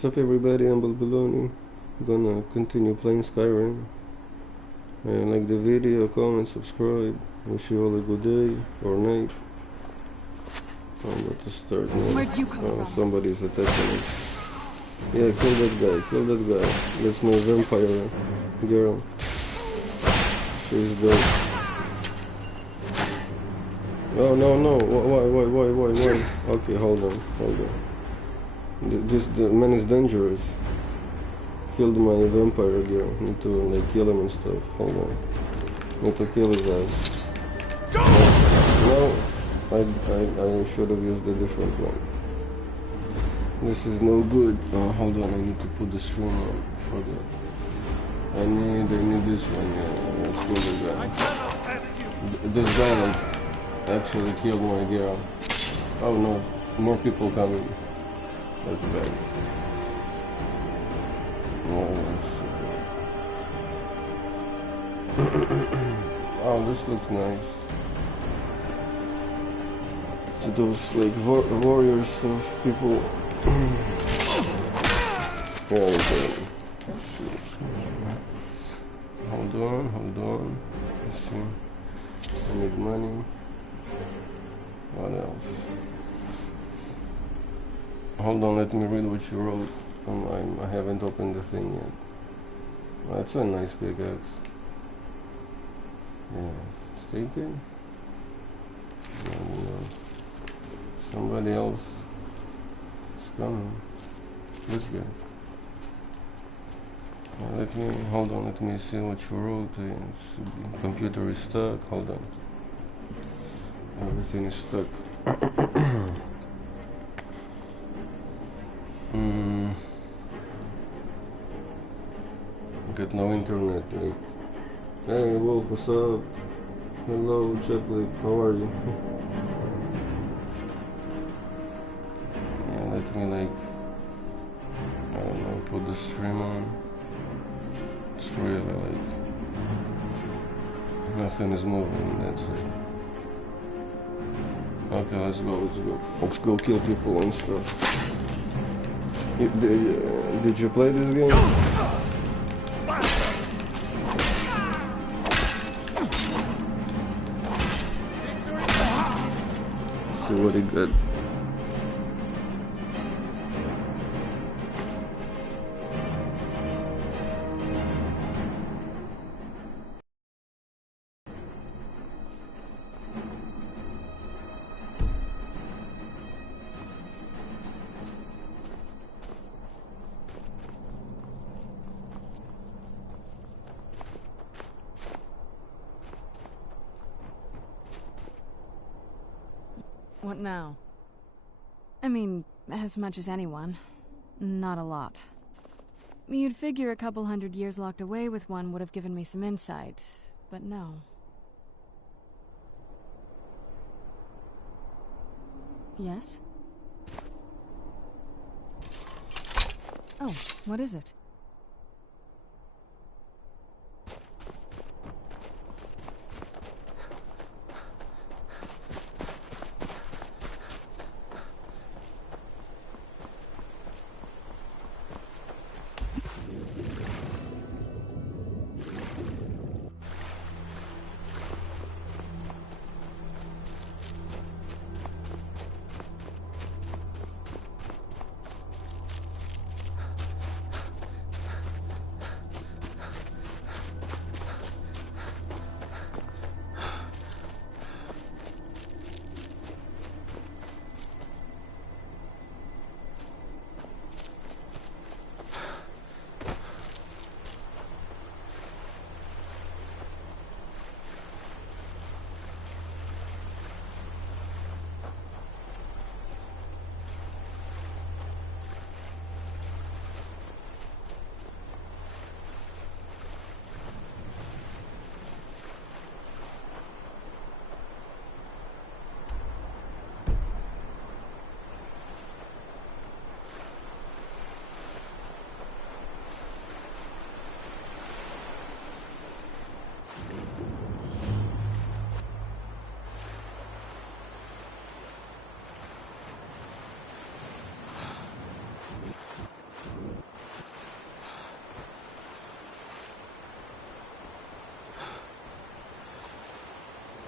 What's up everybody, I'm Balbaloni. Gonna continue playing Skyrim. Like the video, comment, subscribe. Wish you all a good day or night. I'm about to start now. Where'd you come from? Somebody's attacking me. Yeah, kill that guy. That's my vampire girl. She's dead. Oh no, why? Okay, hold on. The man is dangerous. Killed my vampire girl. Need to like kill him and stuff. Hold on. Need to kill his ass. No, I should have used a different one. This is no good. Oh, hold on, I need to put the stream on. Forget. I need this one. Yeah, let's kill this guy. This guy like actually killed my girl. Oh no, more people coming. That's bad. Oh, that's so good. Oh, this looks nice. So those like warrior stuff, people. Yeah, okay. Hold on. Let's see. I need money. What else? Hold on, let me read what you wrote. I haven't opened the thing yet. That's a nice pickaxe. Yeah, it's taken. No. Somebody else is coming. This guy. Hold on, let me see what you wrote. Computer is stuck. Hold on. Everything is stuck. Got no internet. Like, hey Wolf, what's up? Hello, Chocolate. How are you? Yeah, let me like, I don't know, put the stream on. It's really like nothing is moving. That's it. Okay, let's go kill people and stuff. Did you play this game? See what he got. What now? I mean, as much as anyone. Not a lot. You'd figure a couple 100 years locked away with one would have given me some insight, but no. Yes? Oh, what is it?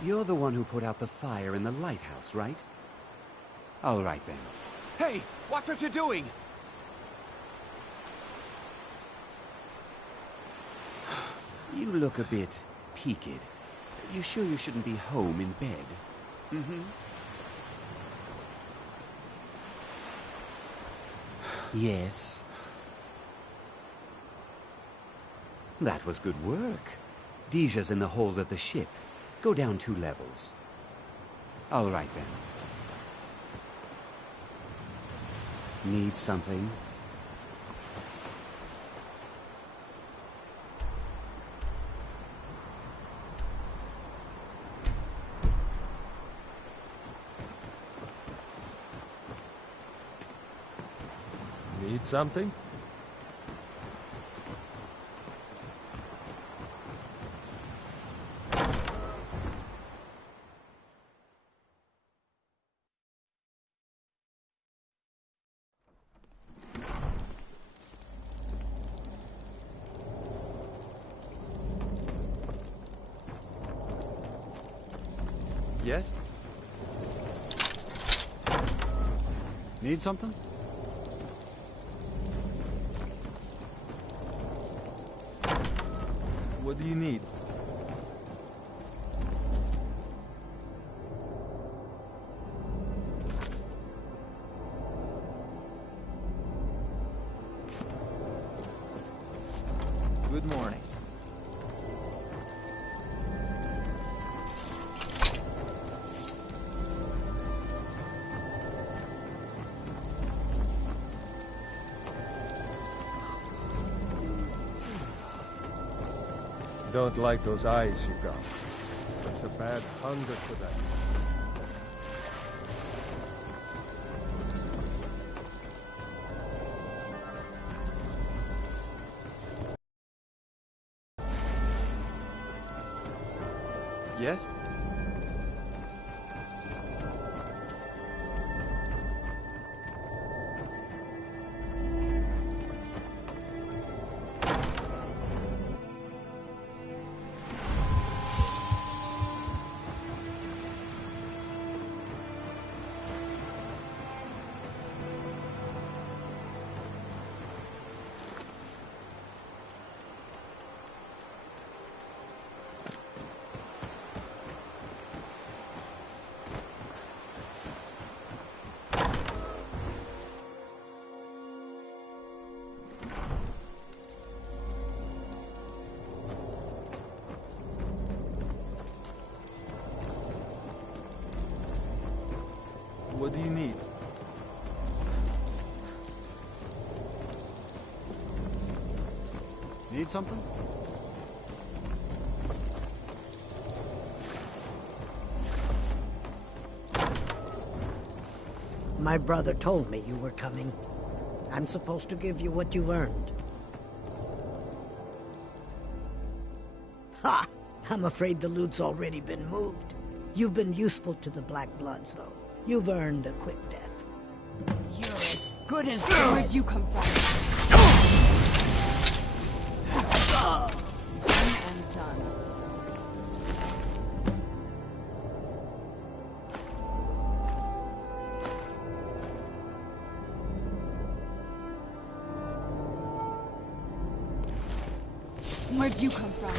You're the one who put out the fire in the lighthouse, right? All right, then. Hey! Watch what you're doing! You look a bit peaked. You sure you shouldn't be home in bed? Mm-hmm. Yes. That was good work. Deja's in the hold of the ship. Go down 2 levels. All right, then. Need something? Need something? Yes? Need something? What do you need? Good morning. Don't like those eyes you got. There's a bad hunger for that. Yes? What do you need? Need something? My brother told me you were coming. I'm supposed to give you what you've earned. Ha! I'm afraid the loot's already been moved. You've been useful to the Black Bloods, though. You've earned a quick death. You're as good as where'd you come from? Done and done. Where'd you come from?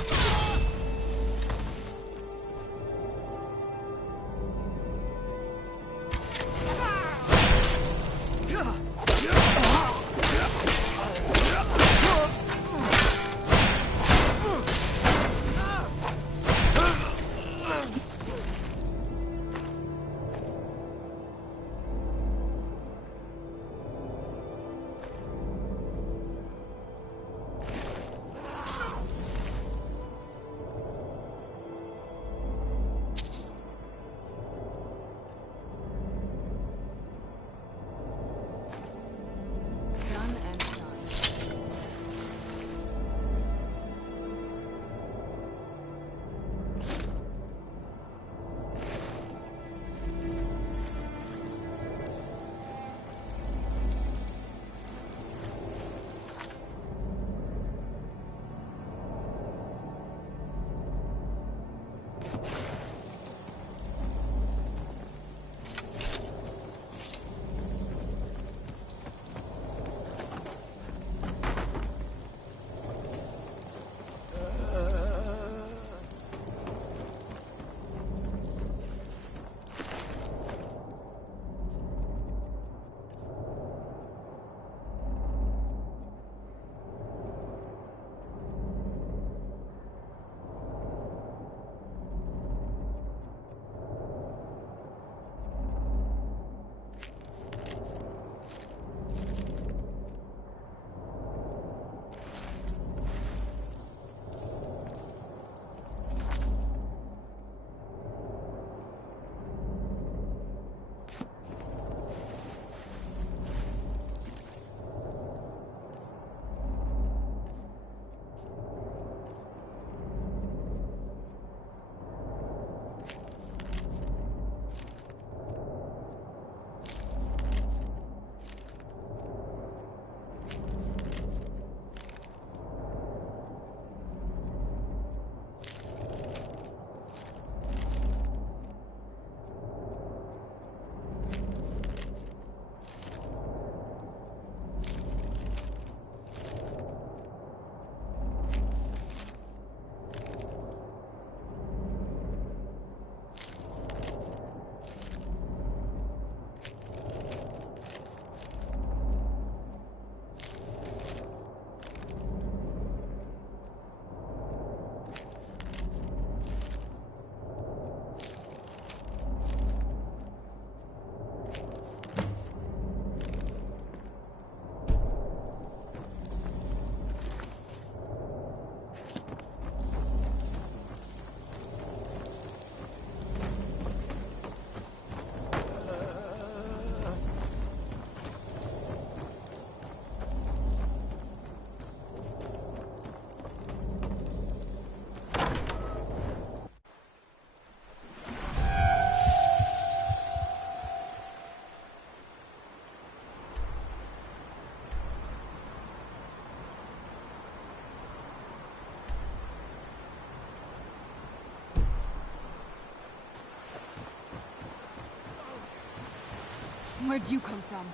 Where'd you come from?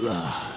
Last.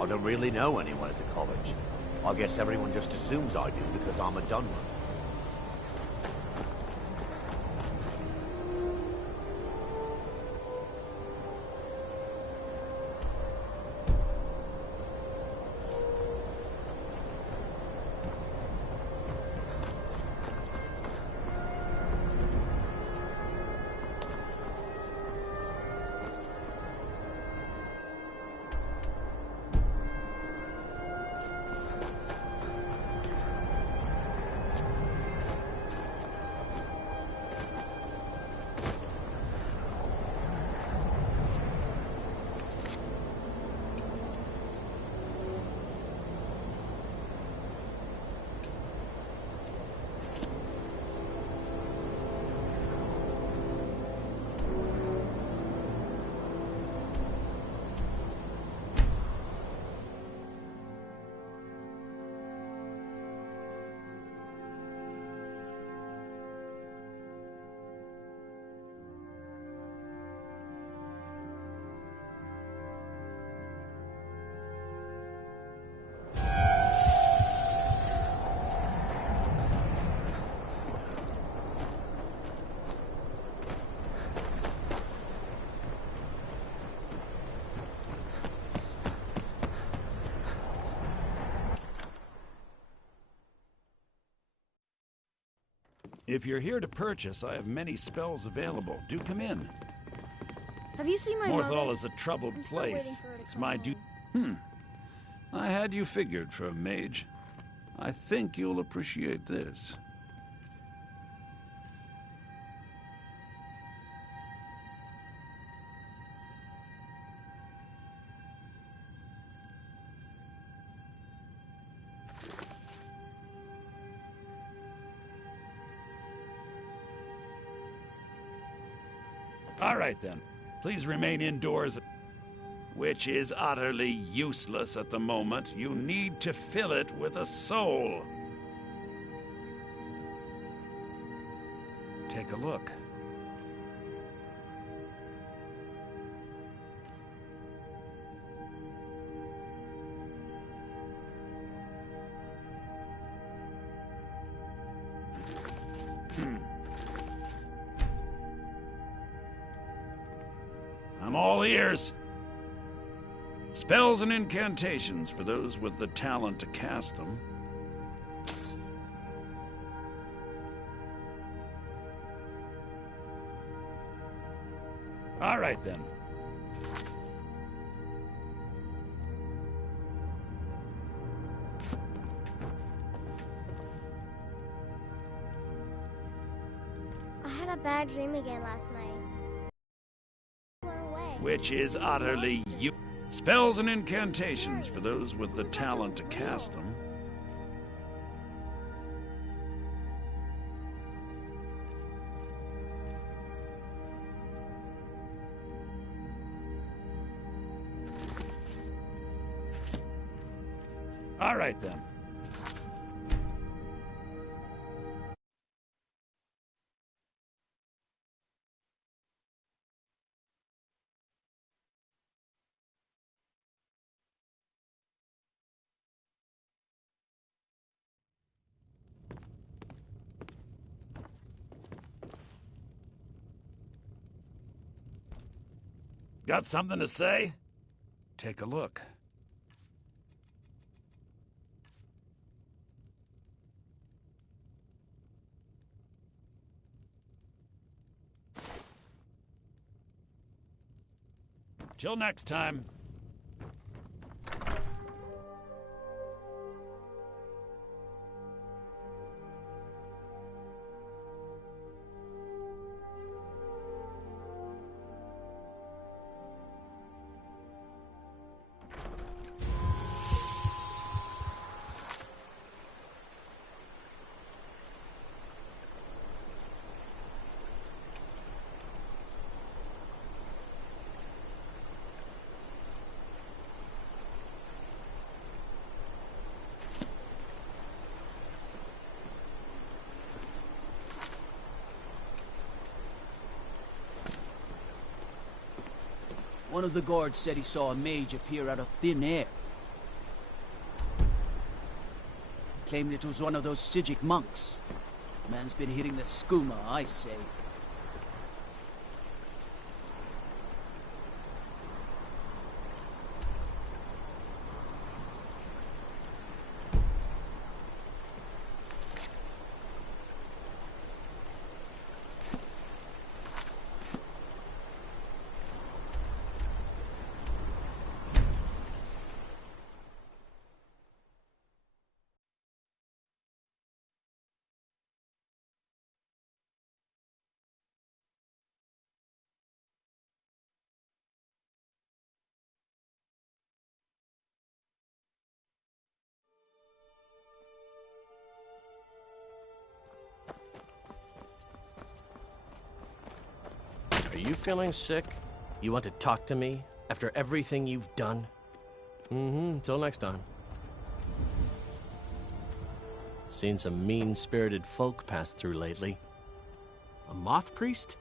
I don't really know anyone at the college. I guess everyone just assumes I do because I'm a done one. If you're here to purchase, I have many spells available. Do come in. Have you seen my Morthal mother? is a troubled I'm still waiting place. for her to It's come my home. I had you figured for a mage. I think you'll appreciate this. All right, then. Please remain indoors, which is utterly useless at the moment. You need to fill it with a soul. Take a look. I'm all ears. Spells and incantations for those with the talent to cast them. All right, then. I had a bad dream again last night. Went away. Which is utterly spells and incantations for those with the talent to cast them. All right, then. Got something to say? Take a look. Till next time. One of the guards said he saw a mage appear out of thin air. claimed it was one of those Sijic monks. Man's been hitting the skooma, I say. Are you feeling sick? You want to talk to me after everything you've done? Until next time. Seen some mean-spirited folk pass through lately. A moth priest?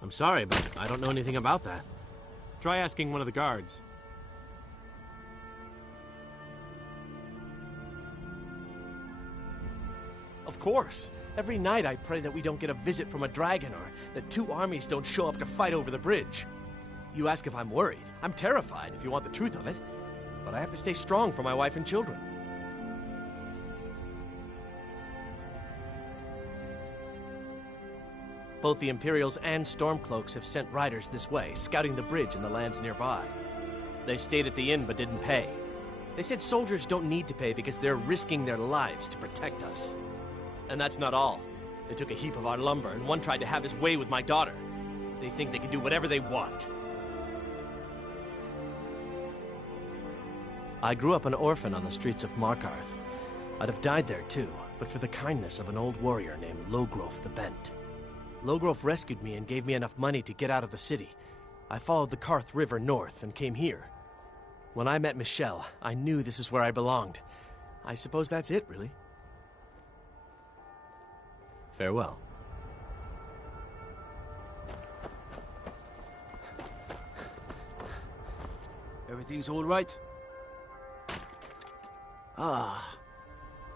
I'm sorry, but I don't know anything about that. Try asking one of the guards. Of course. Every night I pray that we don't get a visit from a dragon or that two armies don't show up to fight over the bridge. You ask if I'm worried. I'm terrified, if you want the truth of it. But I have to stay strong for my wife and children. Both the Imperials and Stormcloaks have sent riders this way, scouting the bridge and the lands nearby. They stayed at the inn but didn't pay. They said soldiers don't need to pay because they're risking their lives to protect us. And that's not all. They took a heap of our lumber, and one tried to have his way with my daughter. They think they can do whatever they want. I grew up an orphan on the streets of Markarth. I'd have died there too, but for the kindness of an old warrior named Logrove the Bent. Logrove rescued me and gave me enough money to get out of the city. I followed the Karth River north and came here. When I met Michelle, I knew this is where I belonged. I suppose that's it, really. Farewell. Everything's all right? Ah,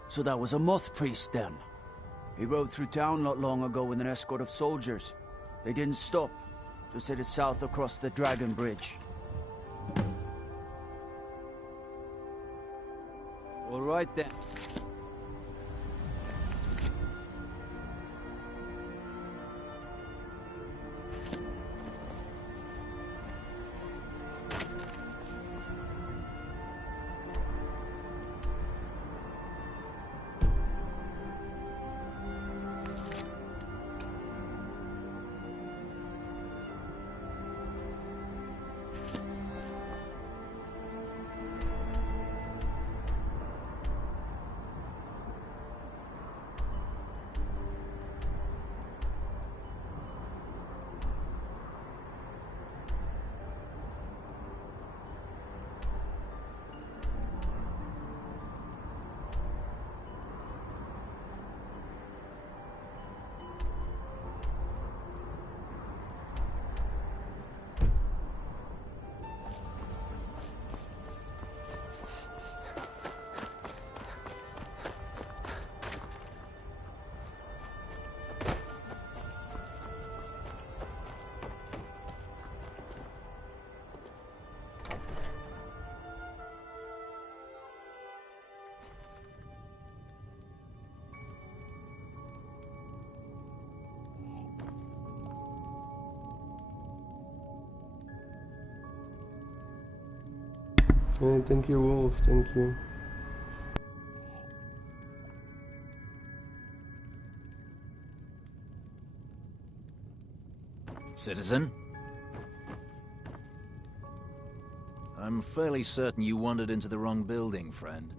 so that was a moth priest then. He rode through town not long ago with an escort of soldiers. They didn't stop, just headed south across the Dragon Bridge. All right then. Thank you, Wolf. Thank you. Citizen? I'm fairly certain you wandered into the wrong building, friend.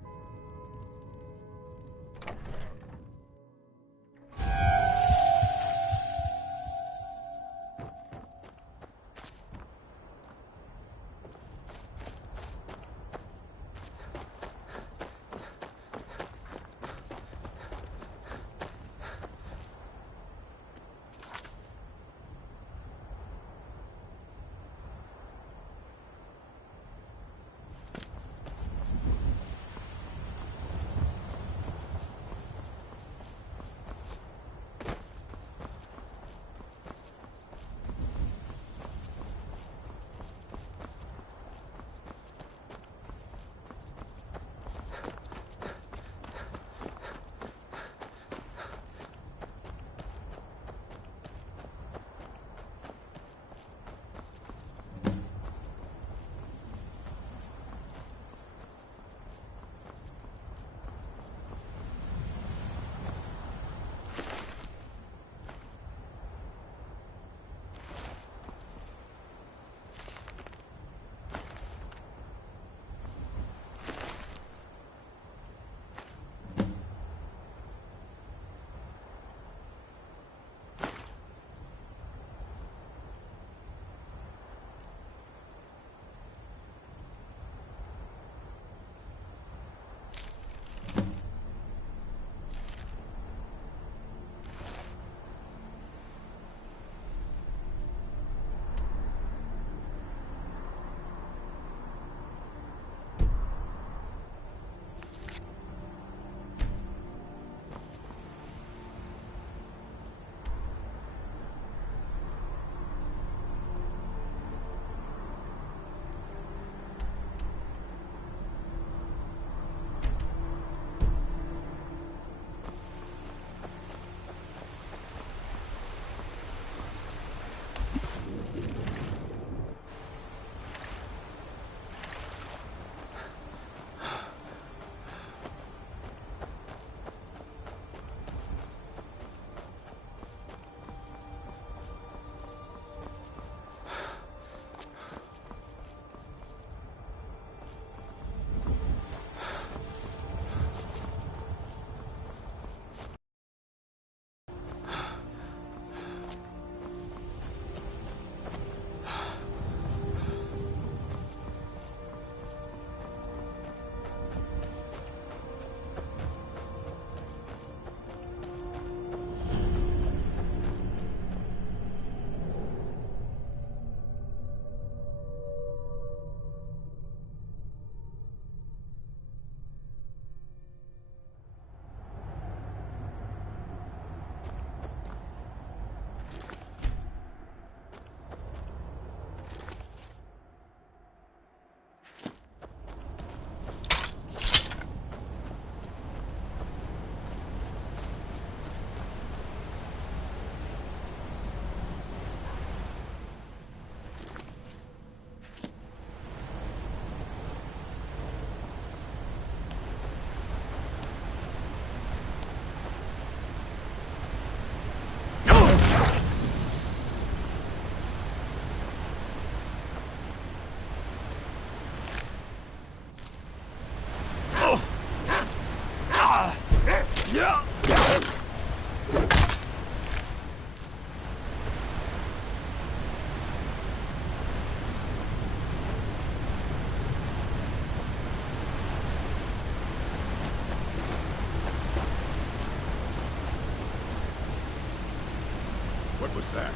What was that?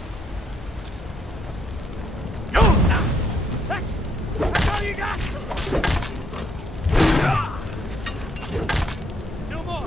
That's all you got! No more!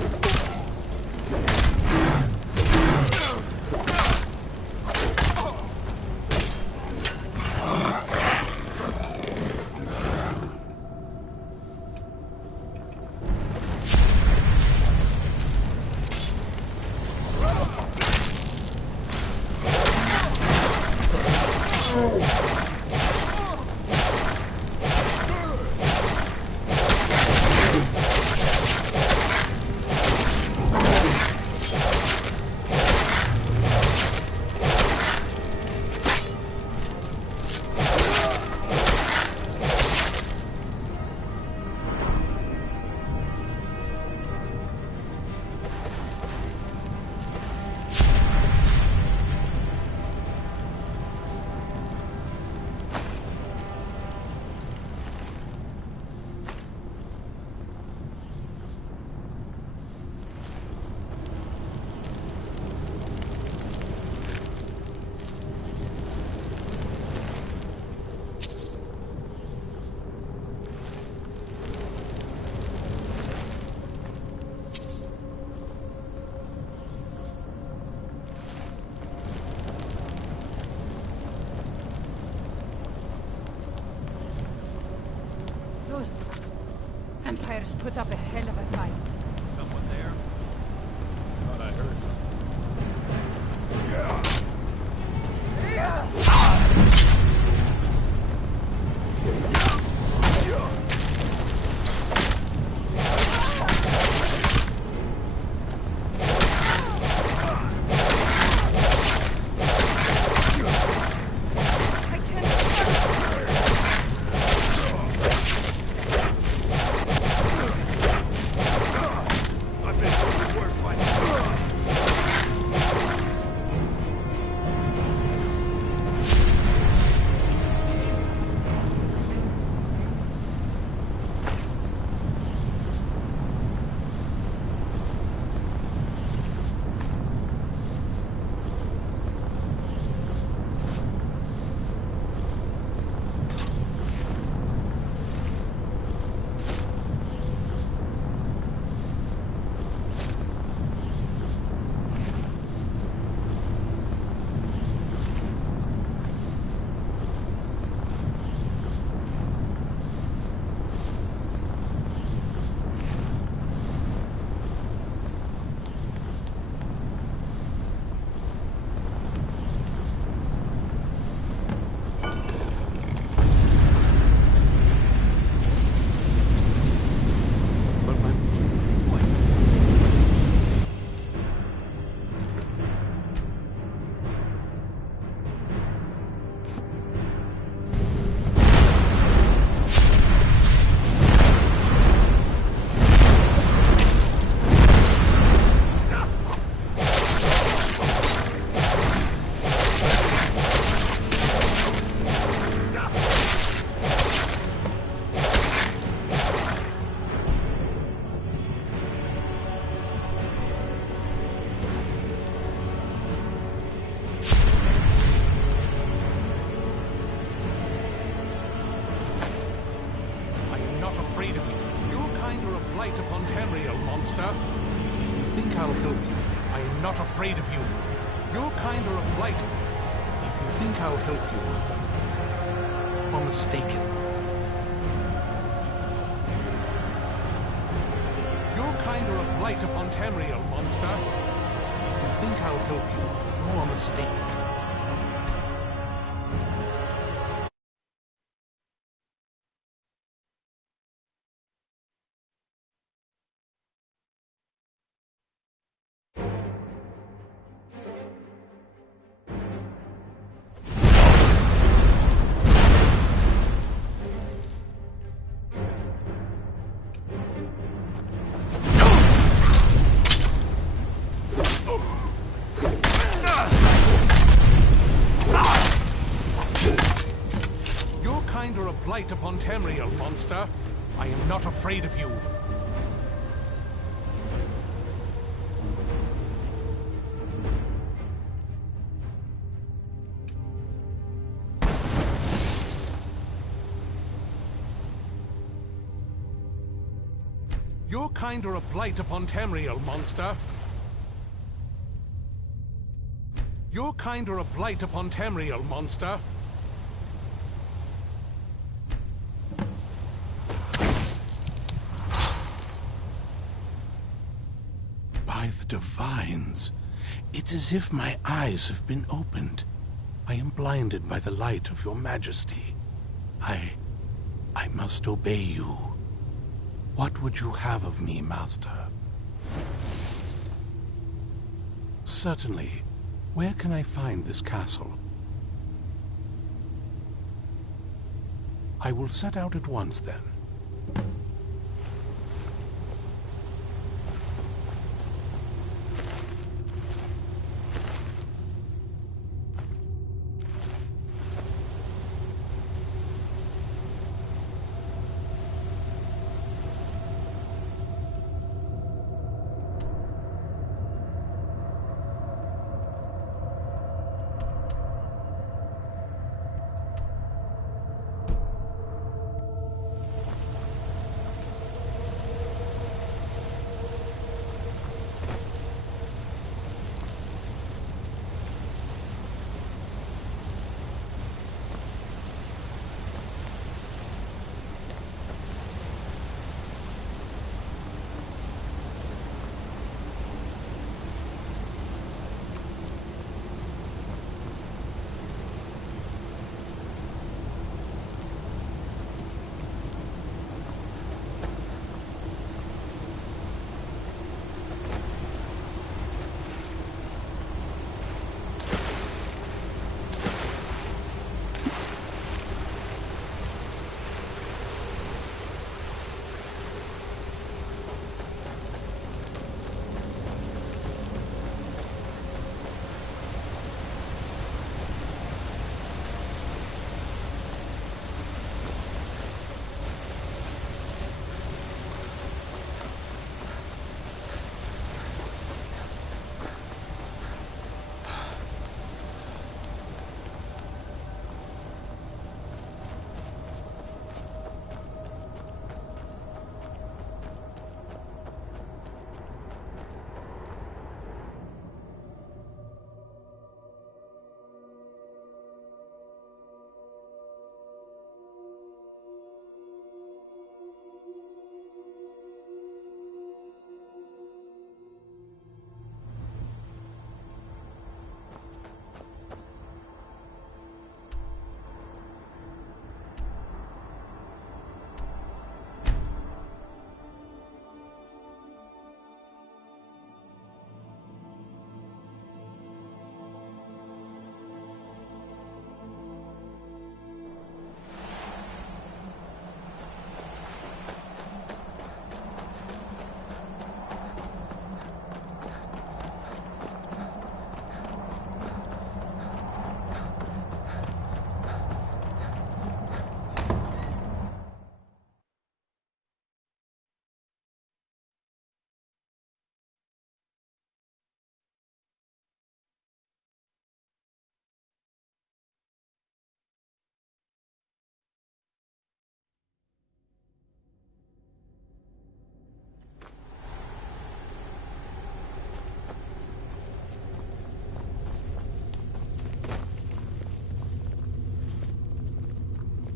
Those Empires put up a hell of a fight. Someone there? Thought I heard something. afraid of you. You're kind of a blight upon Tamriel, monster. If you think I'll help you, I am not afraid of you. You're kind of a blight. If you think I'll help you, you're mistaken. You're kind of a blight upon Tamriel, monster. If you think I'll help you, you're mistaken. Blight upon Tamriel, monster. I am not afraid of you. Your kind are a blight upon Tamriel, monster. Your kind are a blight upon Tamriel, monster. By the divines, it's as if my eyes have been opened. I am blinded by the light of your majesty. I must obey you. What would you have of me, master? Certainly. Where can I find this castle? I will set out at once, then.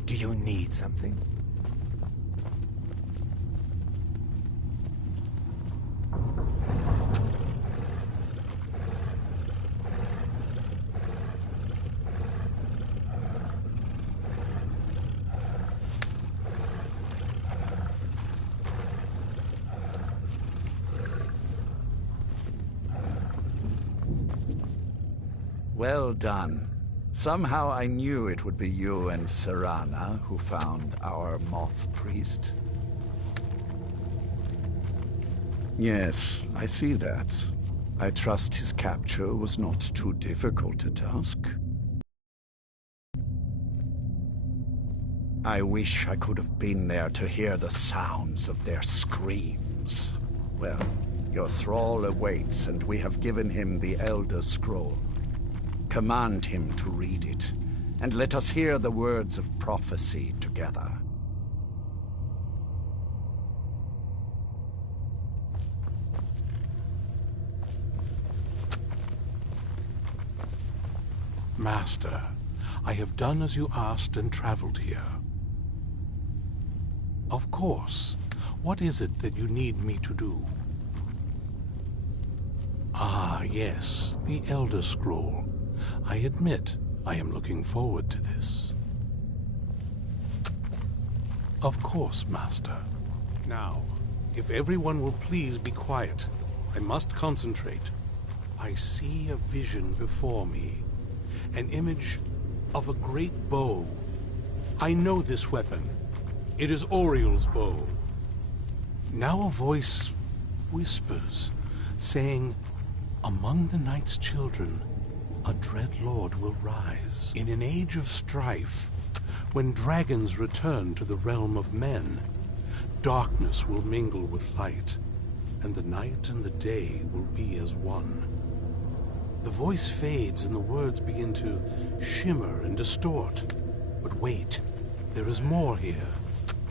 Do you need something? Well done. Somehow I knew it would be you and Serana who found our moth priest. Yes, I see that. I trust his capture was not too difficult a task. I wish I could have been there to hear the sounds of their screams. Well, your thrall awaits, and we have given him the Elder Scroll. Command him to read it, and let us hear the words of prophecy together. Master, I have done as you asked and traveled here. Of course. What is it that you need me to do? Ah, yes, the Elder Scroll. I admit, I am looking forward to this. Of course, Master. Now, if everyone will please be quiet, I must concentrate. I see a vision before me. An image of a great bow. I know this weapon. It is Oriel's bow. Now a voice whispers, saying, among the night's children, a dread lord will rise. In an age of strife, when dragons return to the realm of men, darkness will mingle with light, and the night and the day will be as one. The voice fades and the words begin to shimmer and distort. But wait, there is more here.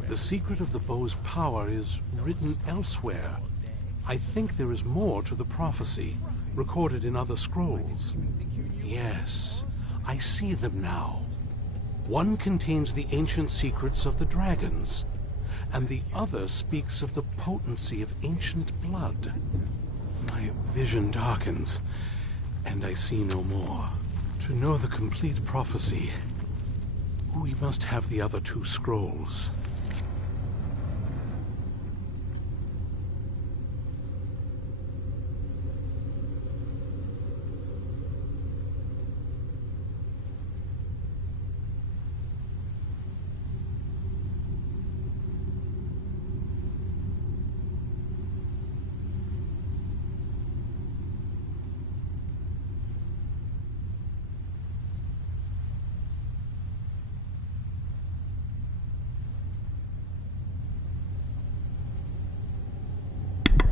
The secret of the bow's power is written elsewhere. I think there is more to the prophecy, recorded in other scrolls. Yes, I see them now. One contains the ancient secrets of the dragons, and the other speaks of the potency of ancient blood. My vision darkens, and I see no more. To know the complete prophecy, we must have the other two scrolls.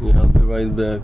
Yeah, I'll be right back.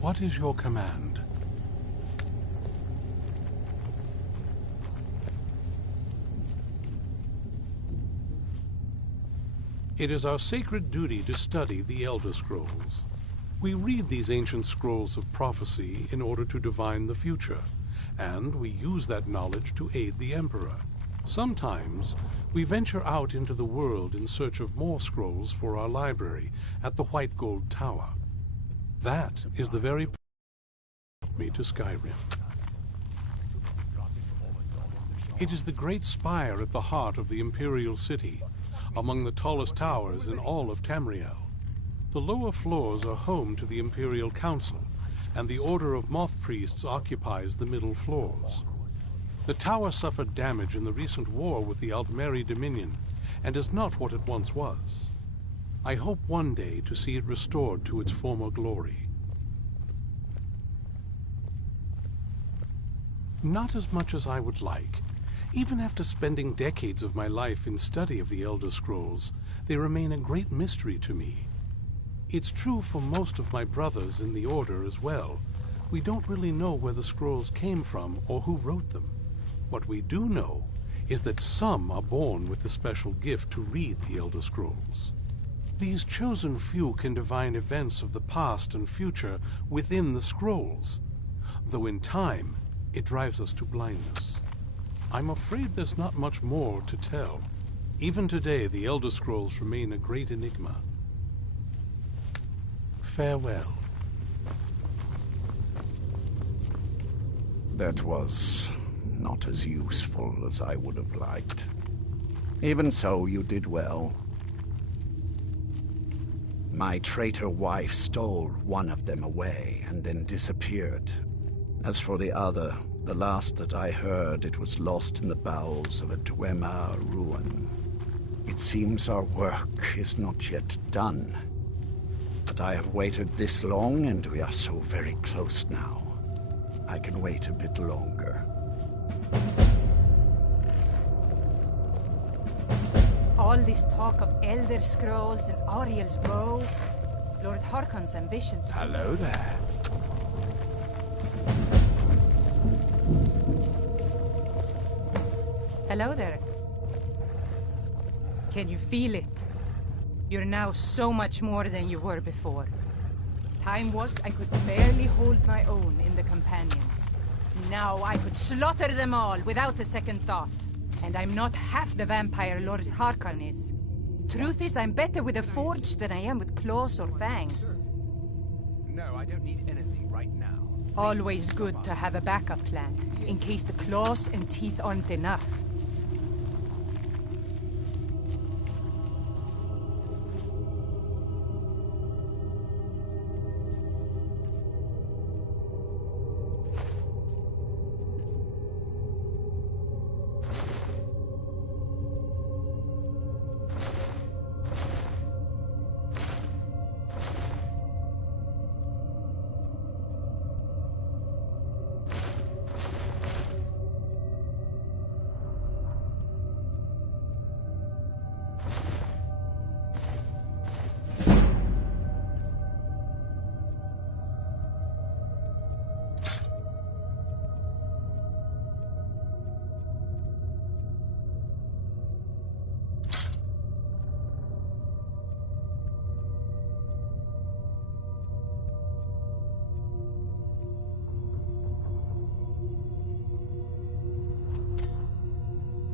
What is your command? It is our sacred duty to study the Elder Scrolls. We read these ancient scrolls of prophecy in order to divine the future, and we use that knowledge to aid the Emperor. Sometimes, we venture out into the world in search of more scrolls for our library at the White Gold Tower. That is the very path that brought me to Skyrim. It is the great spire at the heart of the Imperial City, among the tallest towers in all of Tamriel. The lower floors are home to the Imperial Council, and the Order of Moth Priests occupies the middle floors. The tower suffered damage in the recent war with the Altmeri Dominion, and is not what it once was. I hope one day to see it restored to its former glory. Not as much as I would like. Even after spending decades of my life in study of the Elder Scrolls, they remain a great mystery to me. It's true for most of my brothers in the Order as well. We don't really know where the scrolls came from or who wrote them. What we do know is that some are born with the special gift to read the Elder Scrolls. These chosen few can divine events of the past and future within the scrolls, though in time it drives us to blindness. I'm afraid there's not much more to tell. Even today, the Elder Scrolls remain a great enigma. Farewell. That was not as useful as I would have liked. Even so, you did well. My traitor wife stole one of them away and then disappeared. As for the other, the last that I heard, it was lost in the bowels of a Dwemer ruin. It seems our work is not yet done. But I have waited this long, and we are so very close now. I can wait a bit longer. All this talk of Elder Scrolls and Ariel's bow, Lord Harkon's ambition to... Hello there. Hello there. Can you feel it? You're now so much more than you were before. Time was I could barely hold my own in the companions. Now I could slaughter them all without a second thought. And I'm not half the vampire Lord Harkon is. Truth is, I'm better with a forge than I am with claws or fangs. No, I don't need anything right now. Always good to have a backup plan, in case the claws and teeth aren't enough.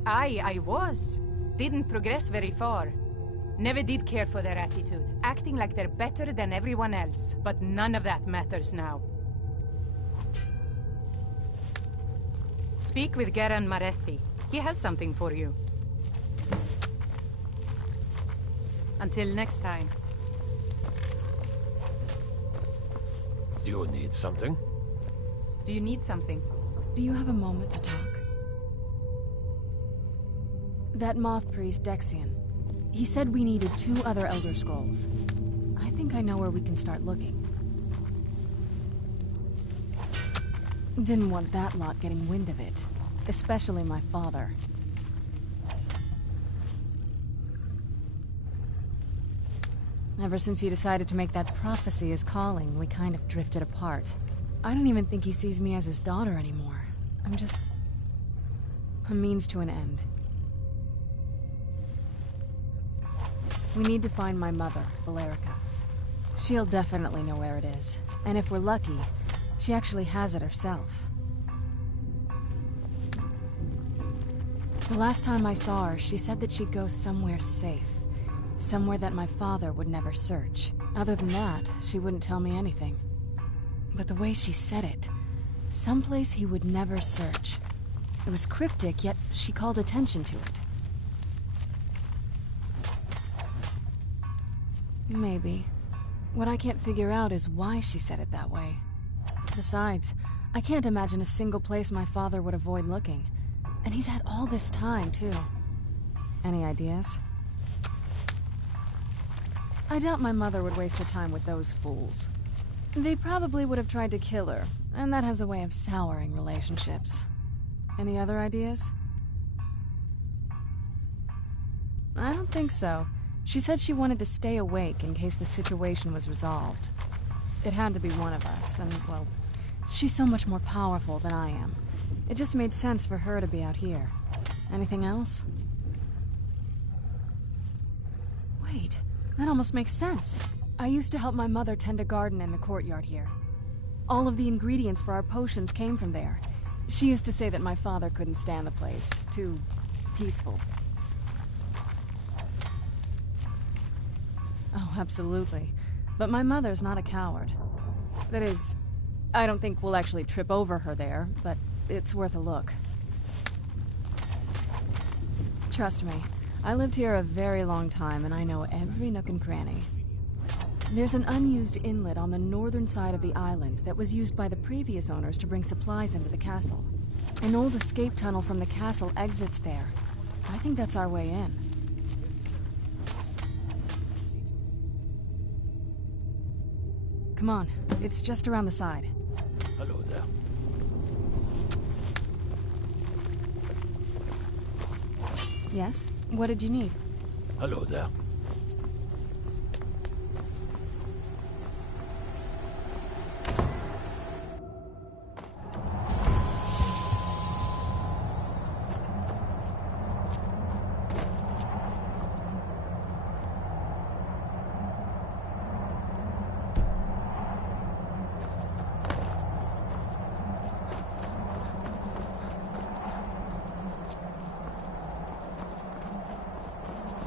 I was. Didn't progress very far. Never did care for their attitude, acting like they're better than everyone else. But none of that matters now. Speak with Garan Marethi. He has something for you. Until next time. Do you need something? Do you need something? Do you have a moment to talk? That moth priest, Dexian. He said we needed 2 other Elder Scrolls. I think I know where we can start looking. Didn't want that lot getting wind of it. Especially my father. Ever since he decided to make that prophecy his calling, we kind of drifted apart. I don't even think he sees me as his daughter anymore. I'm just a means to an end. We need to find my mother, Valerica. She'll definitely know where it is. And if we're lucky, she actually has it herself. The last time I saw her, she said that she'd go somewhere safe. Somewhere that my father would never search. Other than that, she wouldn't tell me anything. But the way she said it, someplace he would never search. It was cryptic, yet she called attention to it. Maybe. What I can't figure out is why she said it that way. Besides, I can't imagine a single place my father would avoid looking. And he's had all this time, too. Any ideas? I doubt my mother would waste her time with those fools. They probably would have tried to kill her, and that has a way of souring relationships. Any other ideas? I don't think so. She said she wanted to stay awake in case the situation was resolved. It had to be one of us, and, well, she's so much more powerful than I am. It just made sense for her to be out here. Anything else? Wait, that almost makes sense. I used to help my mother tend a garden in the courtyard here. All of the ingredients for our potions came from there. She used to say that my father couldn't stand the place. Too peaceful. Oh, absolutely. But my mother's not a coward. That is, I don't think we'll actually trip over her there, but it's worth a look. Trust me, I lived here a very long time and I know every nook and cranny. There's an unused inlet on the northern side of the island that was used by the previous owners to bring supplies into the castle. An old escape tunnel from the castle exits there. I think that's our way in. Come on, it's just around the side. Hello there. Yes? What did you need? Hello there.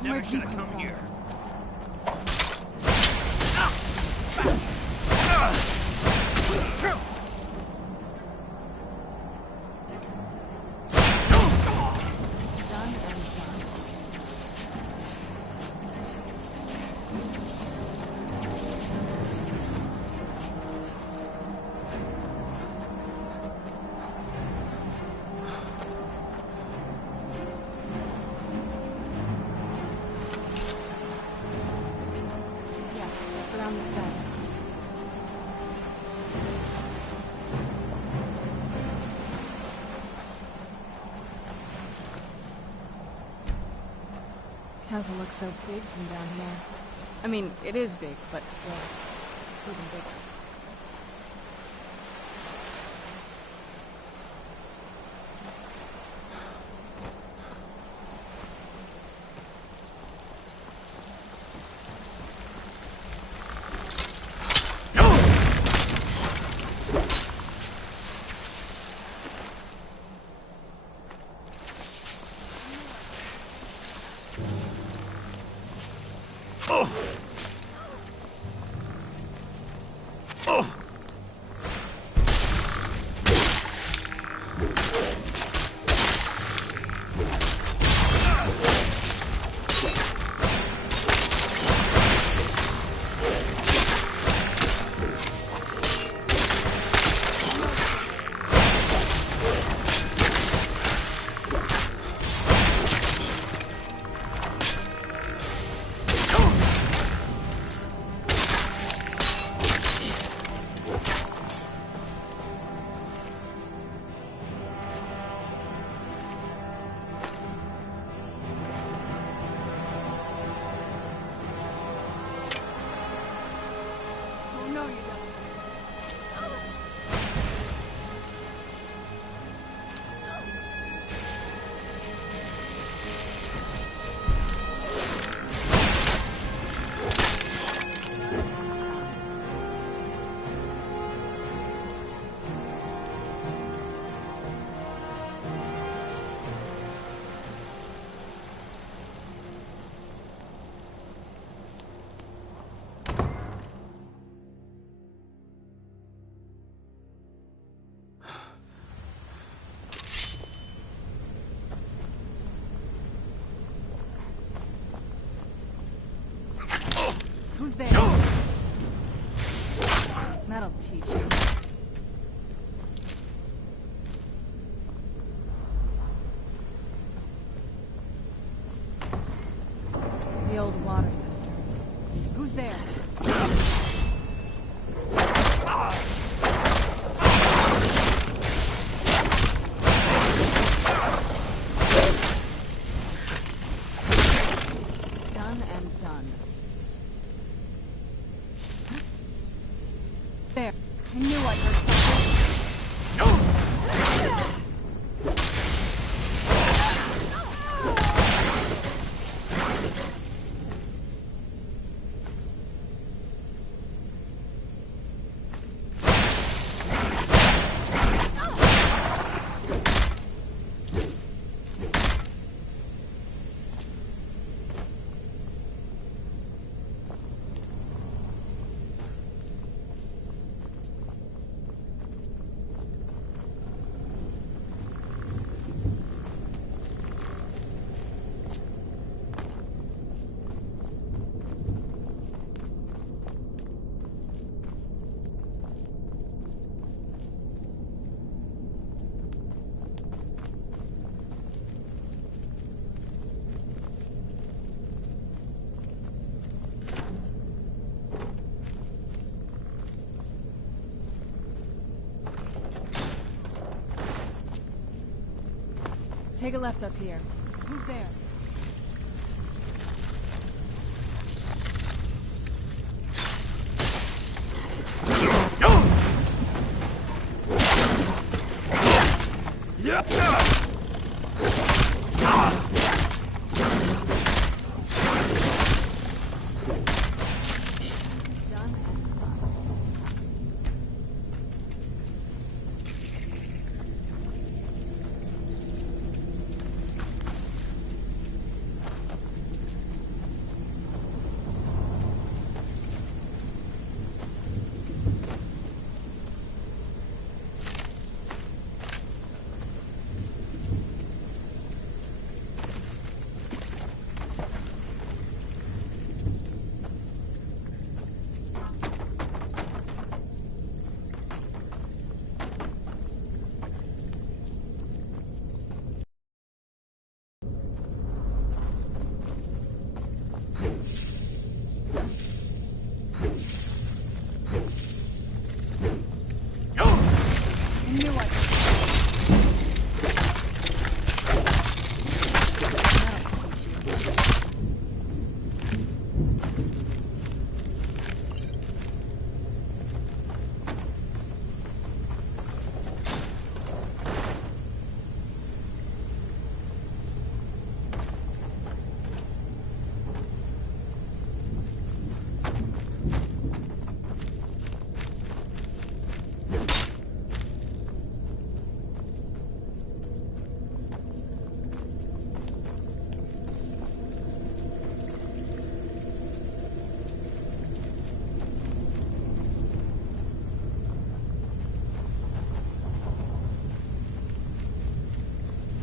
Never should have come here. Around this bend. Castle looks so big from down here. I mean, it is big, but, well, even bigger. No, you don't. Who's there? That'll teach you. The old water sister. Who's there? Done and done. There. I knew I heard something. Take a left up here. Who's there?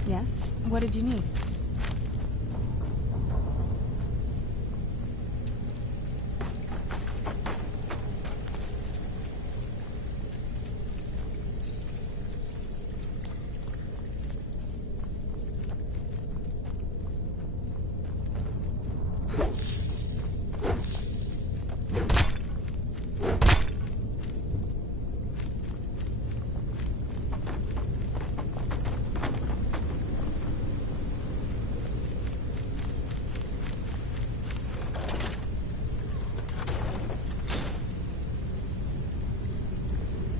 Yes? What did you need?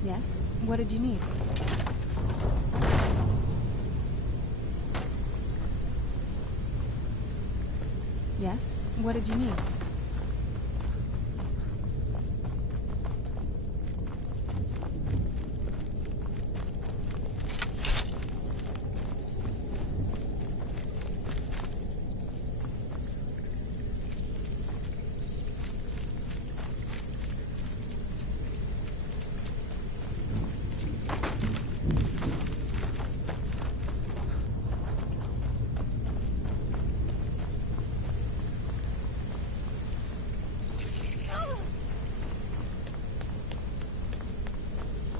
Yes? What did you need? Yes? What did you need?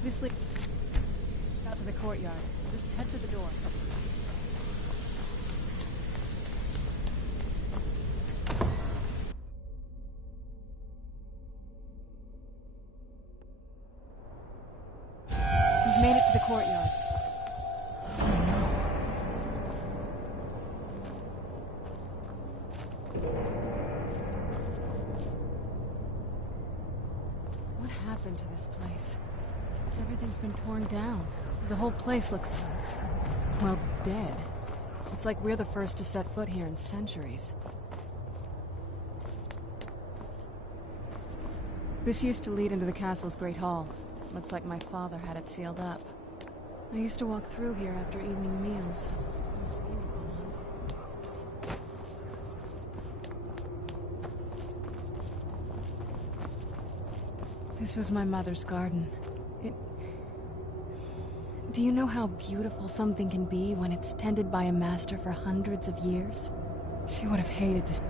This leads out to the courtyard. Just head for the door. We've made it to the courtyard. What happened to this place? Everything's been torn down. The whole place looks, well, dead. It's like we're the first to set foot here in centuries. This used to lead into the castle's great hall. Looks like my father had it sealed up. I used to walk through here after evening meals. It was beautiful once. This was my mother's garden. Do you know how beautiful something can be when it's tended by a master for hundreds of years? She would have hated to...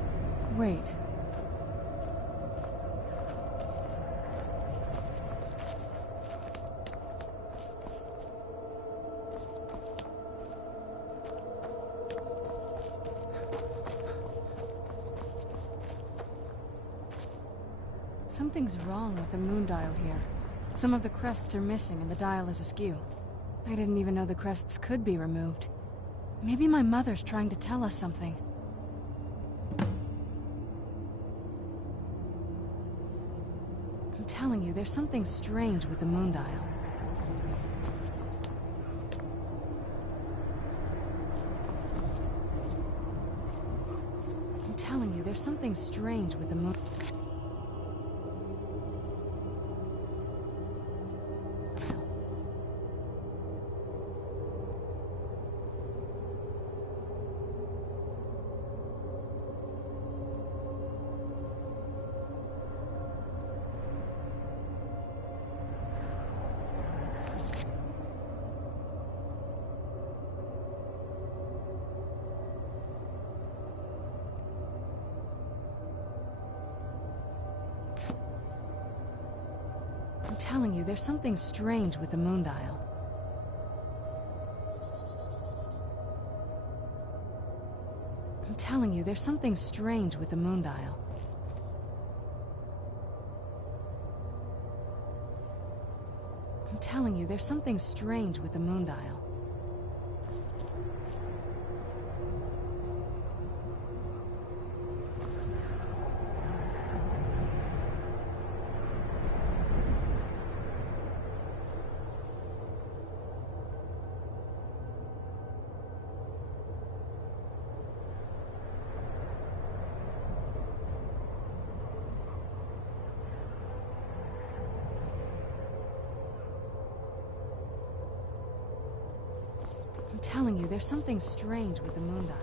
Wait. Something's wrong with the moon dial here. Some of the crests are missing and the dial is askew. I didn't even know the crests could be removed. Maybe my mother's trying to tell us something. I'm telling you, there's something strange with the moon dial. I'm telling you, there's something strange with the moon... I'm telling you, there's something strange with the moon dial. I'm telling you, there's something strange with the moon dial. I'm telling you, there's something strange with the moon dial. I'm telling you, there's something strange with the moon dial.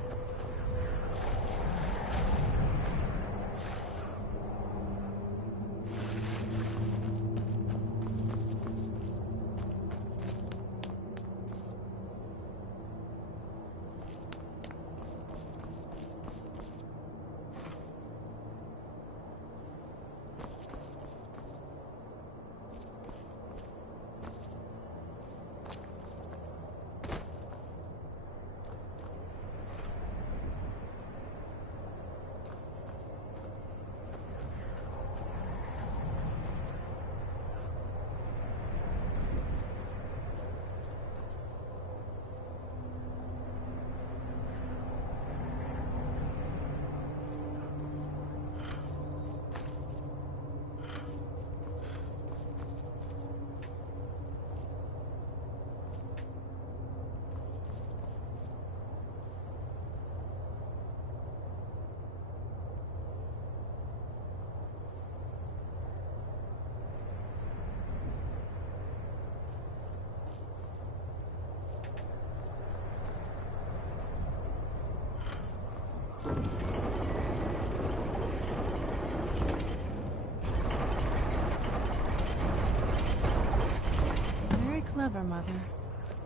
Clever, Mother.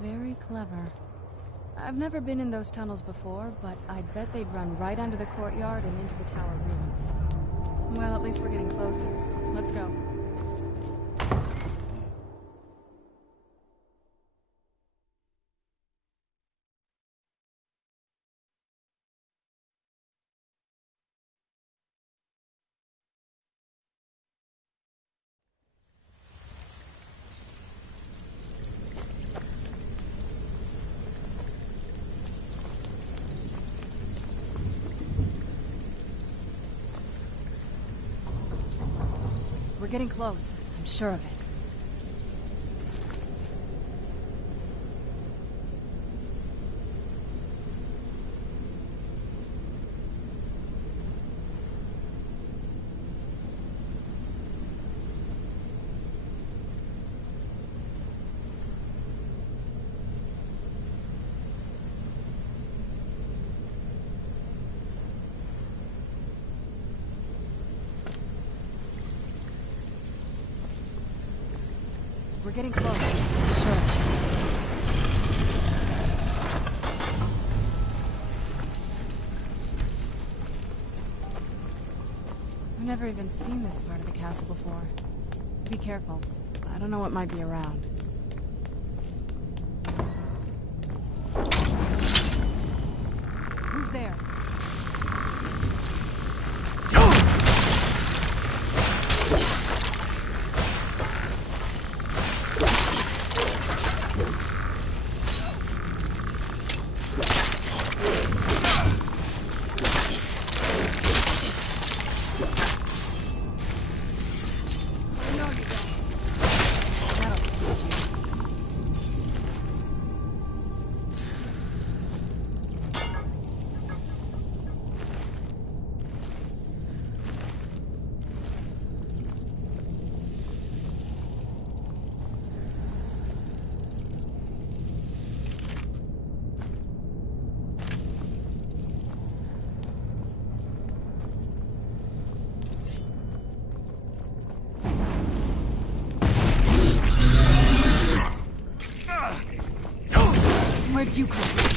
Very clever. I've never been in those tunnels before, but I'd bet they'd run right under the courtyard and into the tower ruins. Well, at least we're getting closer. Let's go. We're getting close. I'm sure of it. We're getting close. I'm sure of it. I've never even seen this part of the castle before. Be careful. I don't know what might be around. Who's there? Where'd you come from?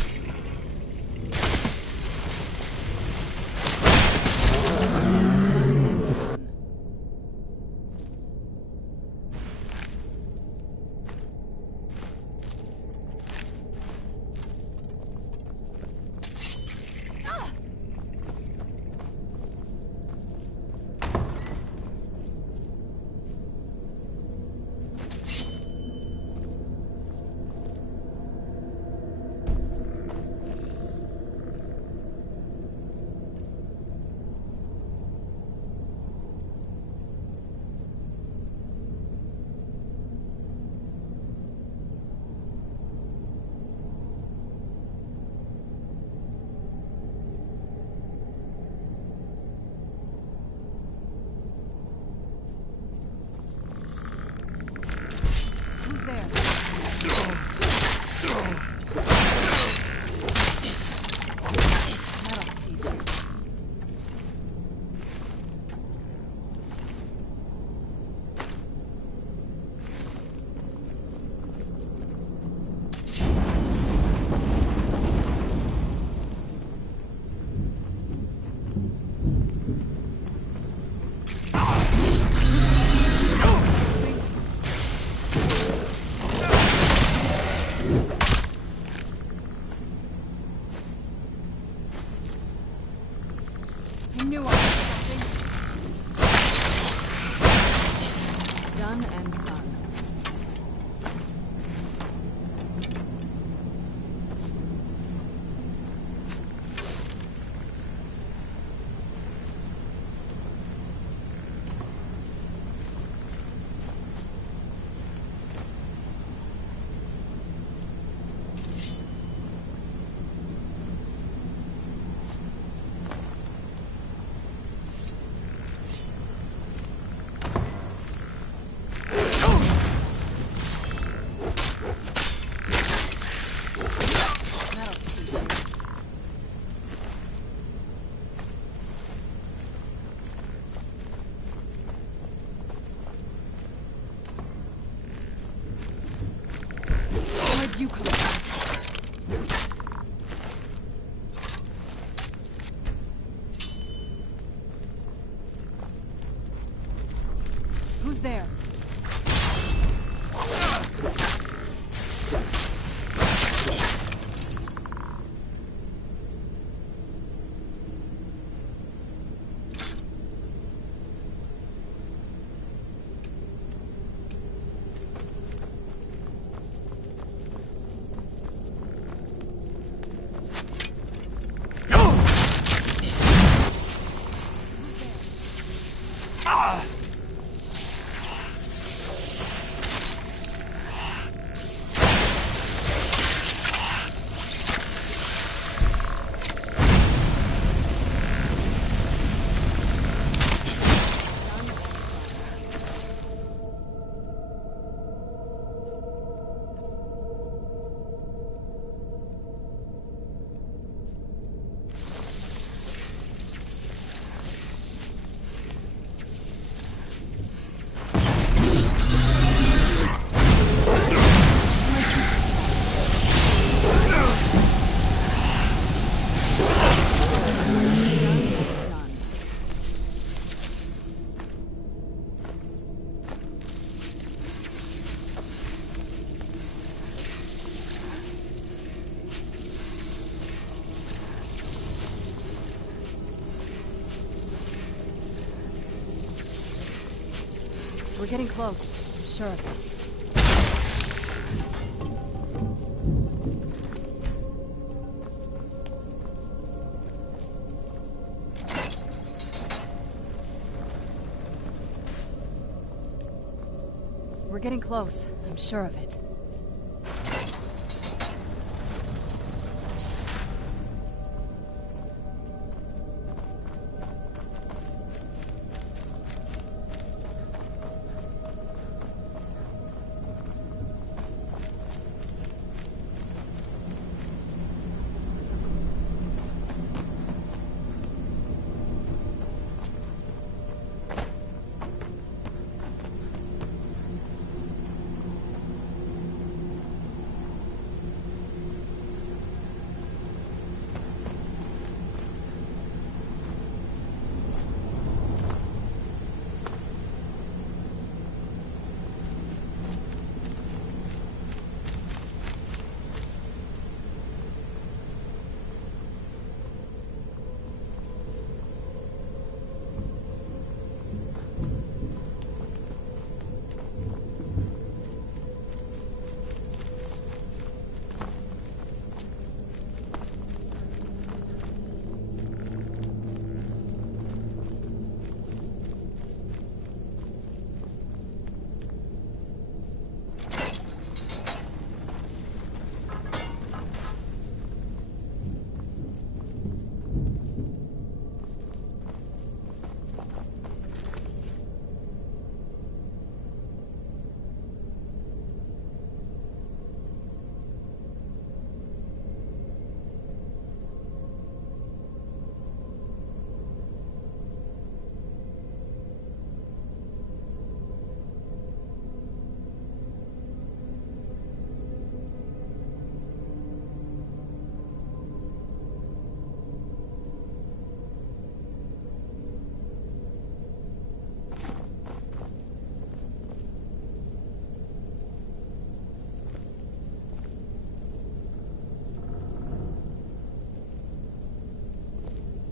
Done and done. you come back. Who's there? We're getting close, I'm sure of it. We're getting close, I'm sure of it.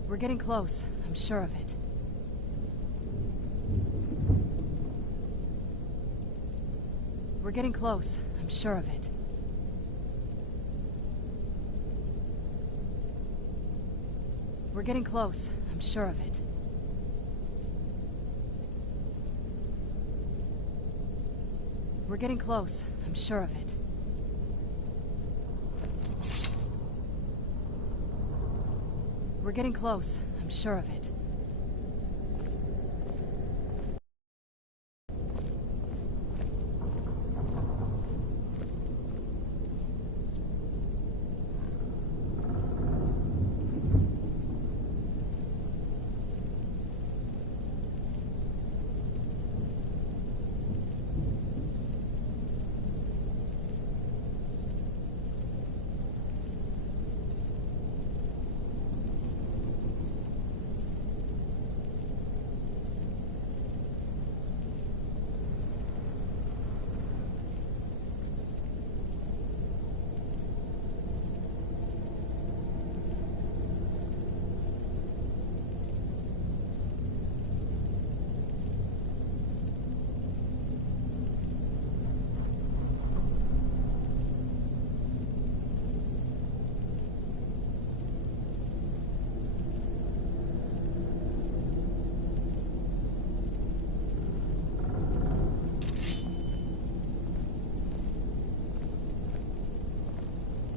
We're getting close, I'm sure of it. We're getting close, I'm sure of it. We're getting close, I'm sure of it. We're getting close, I'm sure of it. We're getting close, I'm sure of it.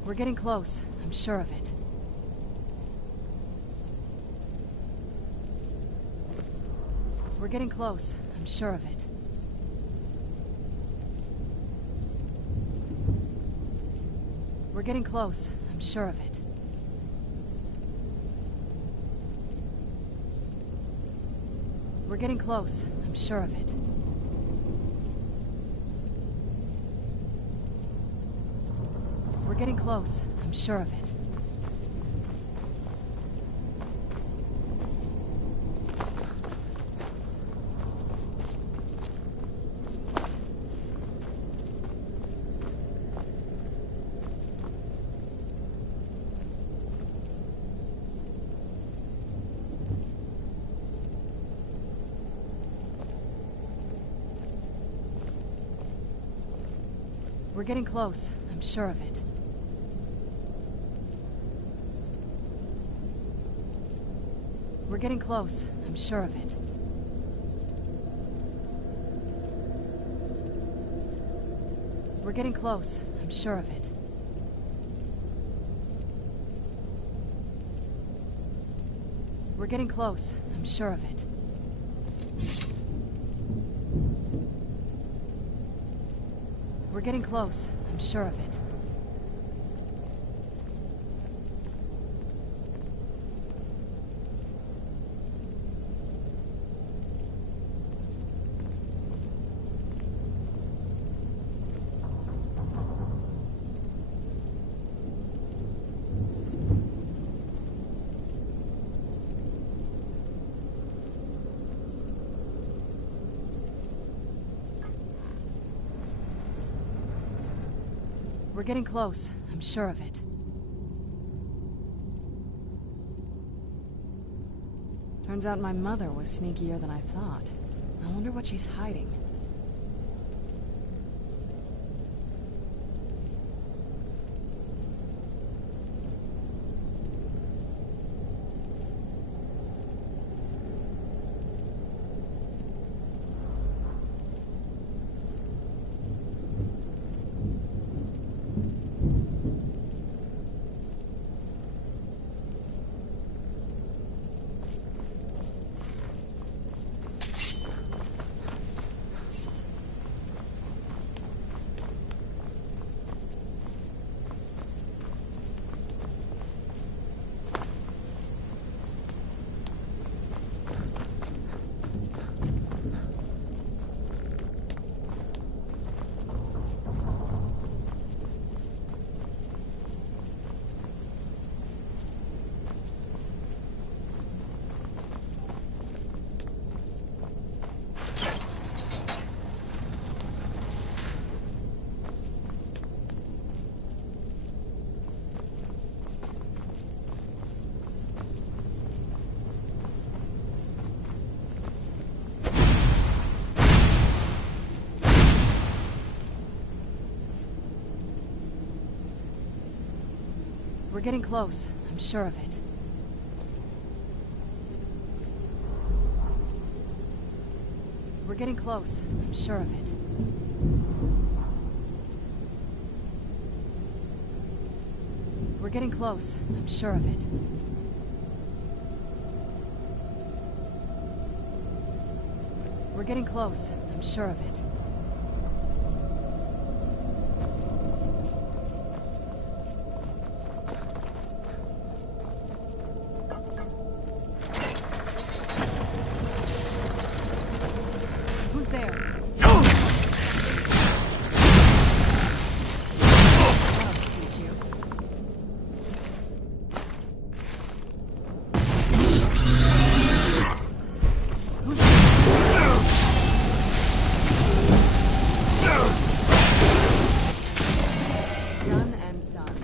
We're getting close. I'm sure of it. We're getting close. I'm sure of it. We're getting close. I'm sure of it. We're getting close. I'm sure of it. We're getting close. I'm sure of it. We're getting close. I'm sure of it. We're getting close. I'm sure of it. We're getting close. I'm sure of it. We're getting close. I'm sure of it. We're getting close. I'm sure of it. We're getting close. I'm sure of it. Turns out my mother was sneakier than I thought. I wonder what she's hiding. We're getting close. I'm sure of it. We're getting close. I'm sure of it. We're getting close. I'm sure of it. We're getting close. I'm sure of it. Who's there? That'll teach you. Who's done and done.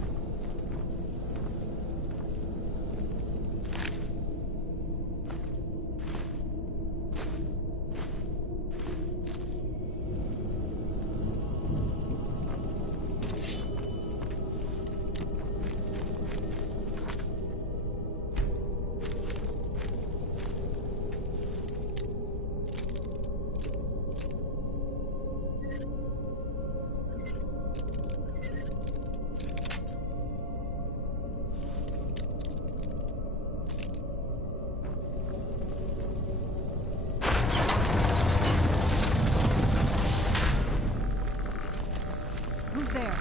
Who's there?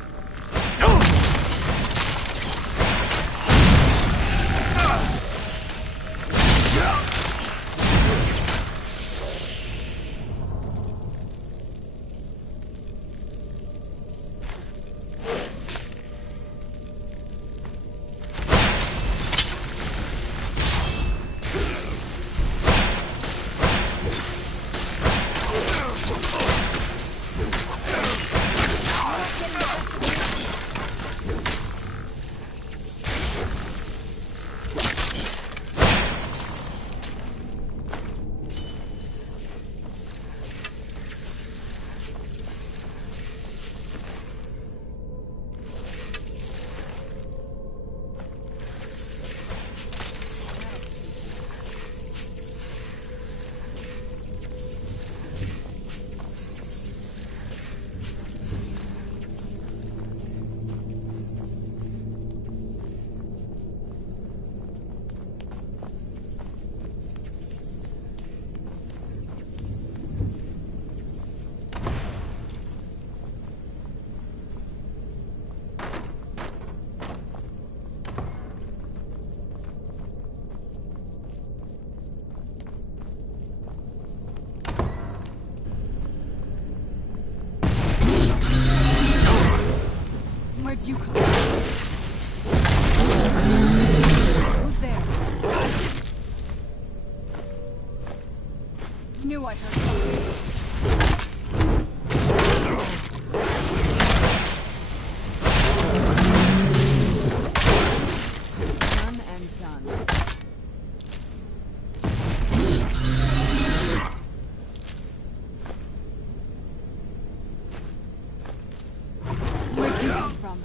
Where'd you come from? Who's there? Knew I heard something. Done and done. Where'd you come from?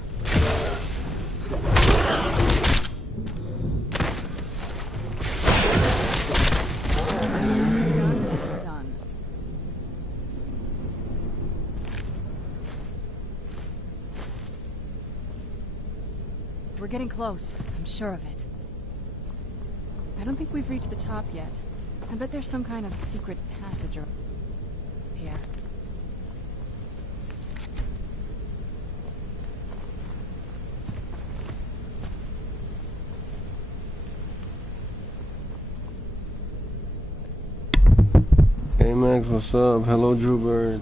We're getting close. I'm sure of it. I don't think we've reached the top yet. I bet there's some kind of secret passage or here. Hey Max, what's up? Hello Drewbert.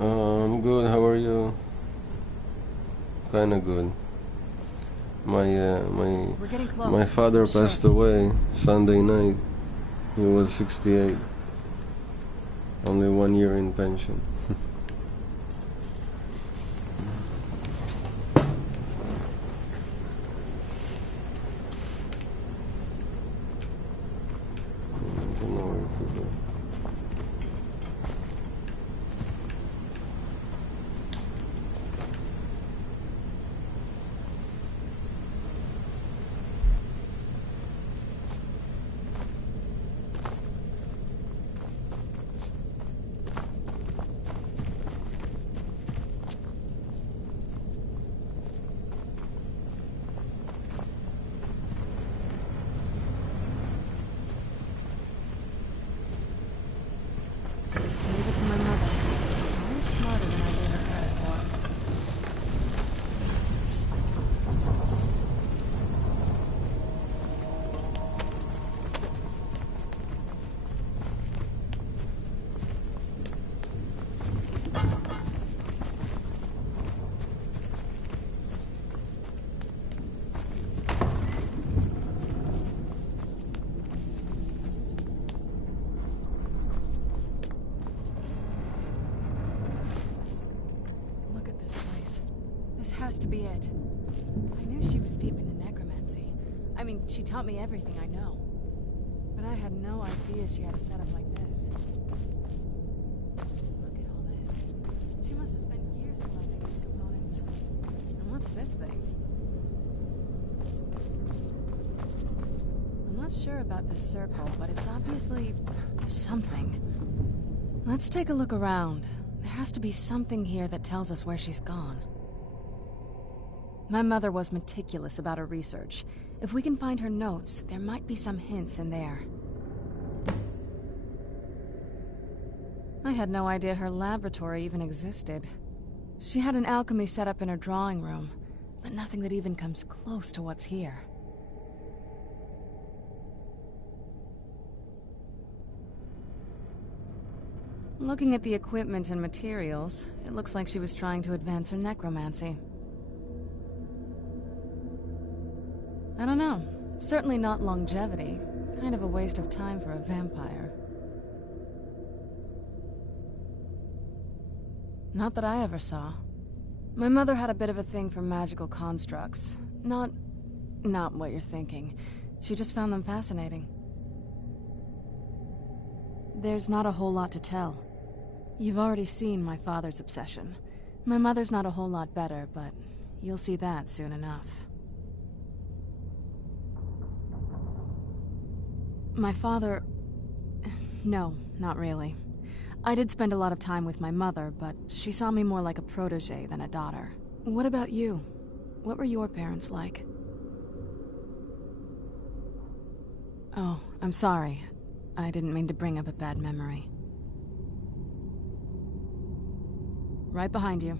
I'm good, how are you? Kinda good. My father passed away Sunday night. He was 68. Only 1 year in pension. I don't know where to go. Leave it to my mother. Always smarter than I gave her credit for. Look at this place. This has to be it. I knew she was deep into necromancy. I mean, she taught me everything I know. But I had no idea she had a setup like this. Look at all this. She must have spent years collecting these components. And what's this thing? I'm not sure about this circle, but it's obviously something. Let's take a look around. There has to be something here that tells us where she's gone. My mother was meticulous about her research. If we can find her notes, there might be some hints in there. I had no idea her laboratory even existed. She had an alchemy set up in her drawing room, but nothing that even comes close to what's here. Looking at the equipment and materials, it looks like she was trying to advance her necromancy. I don't know. Certainly not longevity. Kind of a waste of time for a vampire. Not that I ever saw. My mother had a bit of a thing for magical constructs. Not what you're thinking. She just found them fascinating. There's not a whole lot to tell. You've already seen my father's obsession. My mother's not a whole lot better, but you'll see that soon enough. My father... No, not really. I did spend a lot of time with my mother, but she saw me more like a protege than a daughter. What about you? What were your parents like? Oh, I'm sorry. I didn't mean to bring up a bad memory. Right behind you.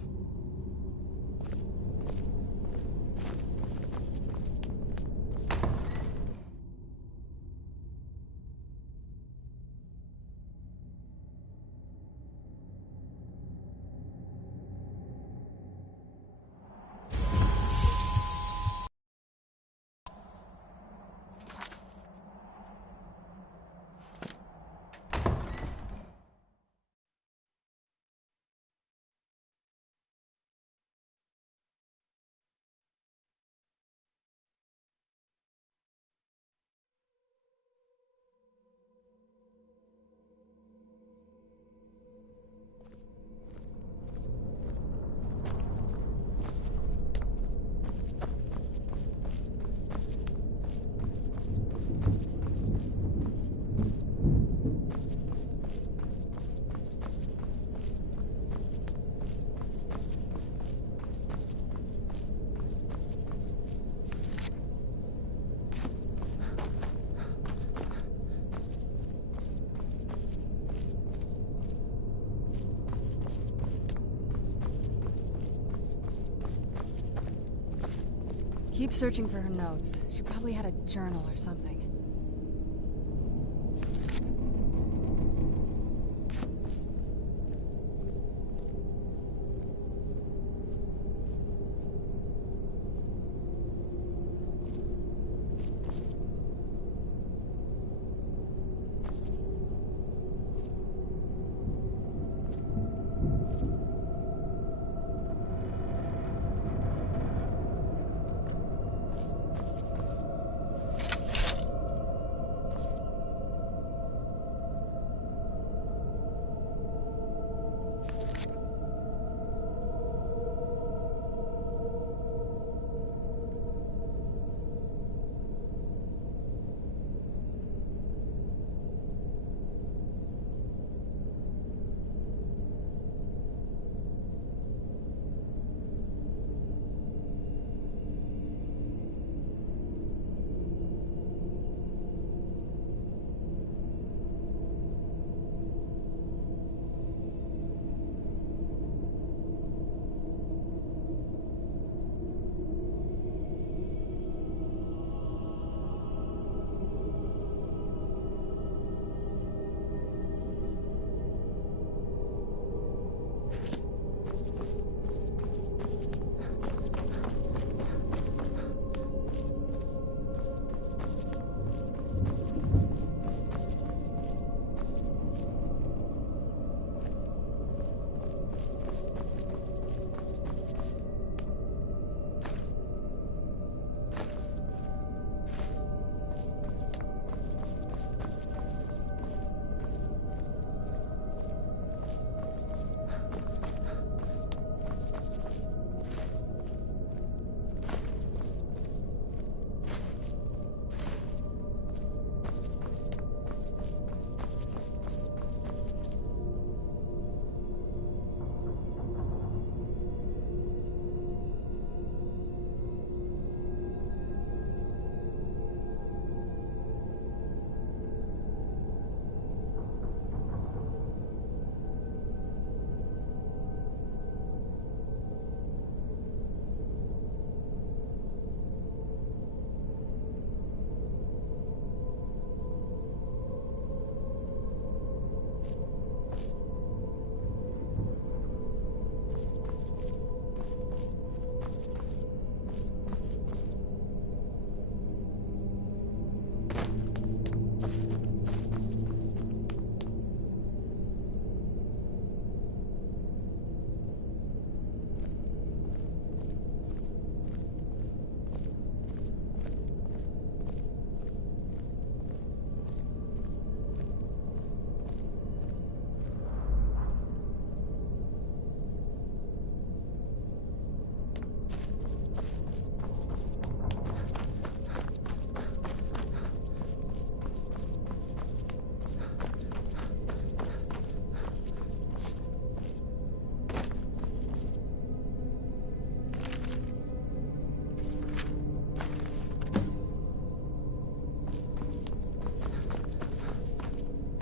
Keep searching for her notes. She probably had a journal or something.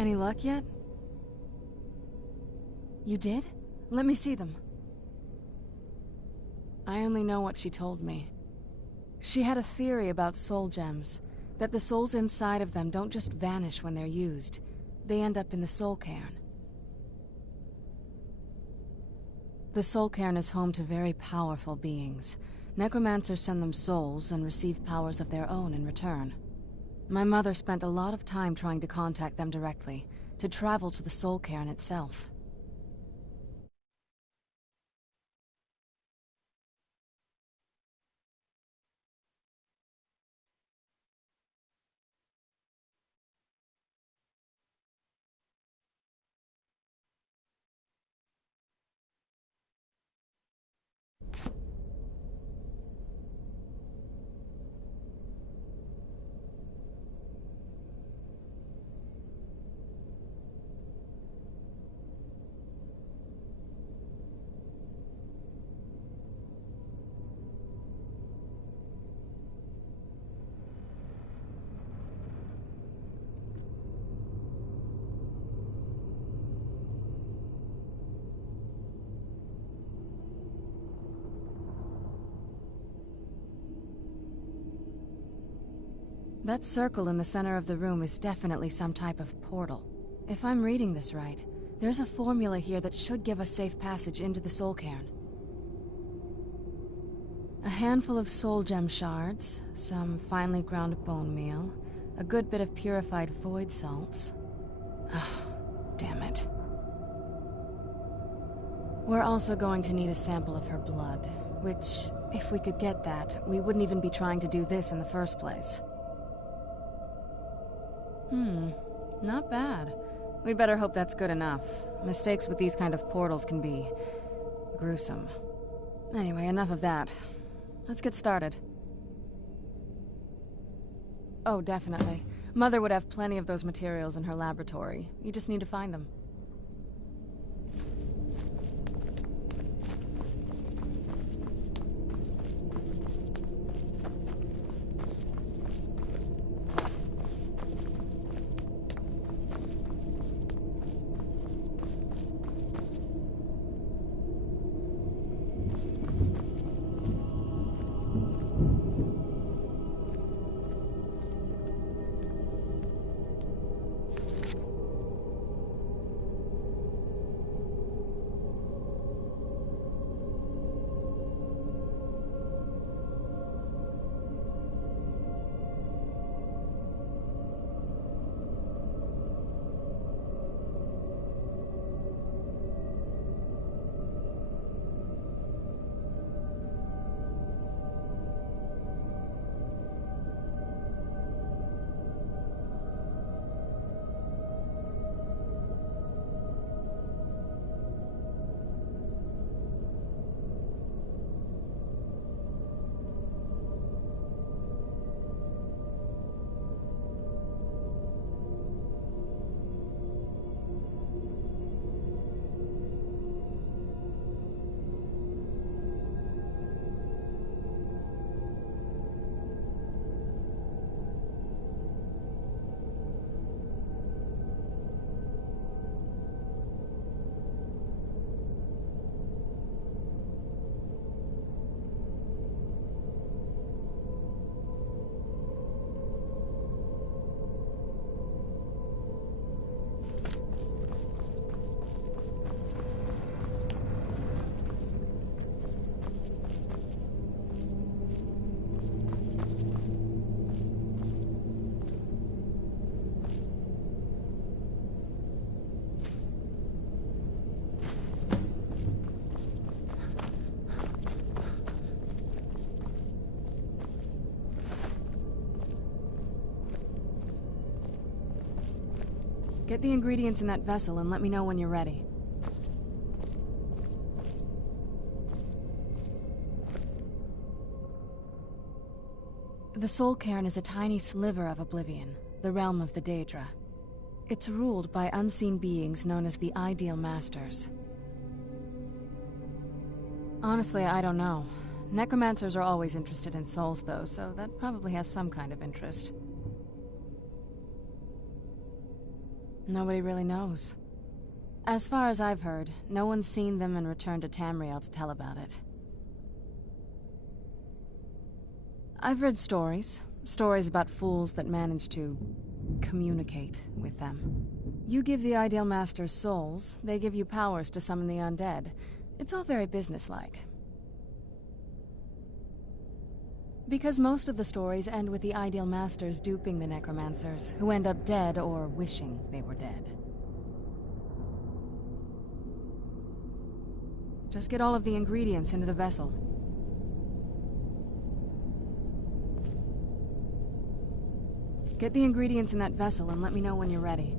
Any luck yet? You did? Let me see them. I only know what she told me. She had a theory about soul gems, that the souls inside of them don't just vanish when they're used. They end up in the soul cairn. The soul cairn is home to very powerful beings. Necromancers send them souls and receive powers of their own in return. My mother spent a lot of time trying to contact them directly, to travel to the soul cairn itself. That circle in the center of the room is definitely some type of portal. If I'm reading this right, there's a formula here that should give us safe passage into the soul cairn. A handful of soul gem shards, some finely ground bone meal, a good bit of purified void salts. Damn it. We're also going to need a sample of her blood, which, if we could get that, we wouldn't even be trying to do this in the first place. Not bad. We'd better hope that's good enough. Mistakes with these kind of portals can be gruesome. Anyway, enough of that. Let's get started. Oh, definitely. Mother would have plenty of those materials in her laboratory. You just need to find them. Get the ingredients in that vessel and let me know when you're ready. The Soul Cairn is a tiny sliver of Oblivion, the realm of the Daedra. It's ruled by unseen beings known as the Ideal Masters. Honestly, I don't know. Necromancers are always interested in souls, though, so that probably has some kind of interest. Nobody really knows. As far as I've heard, no one's seen them and returned to Tamriel to tell about it. I've read stories. Stories about fools that manage to communicate with them. You give the Ideal Masters souls, they give you powers to summon the undead. It's all very businesslike. Because most of the stories end with the Ideal Masters duping the necromancers, who end up dead or wishing they were dead. Just get all of the ingredients into the vessel. Get the ingredients in that vessel and let me know when you're ready.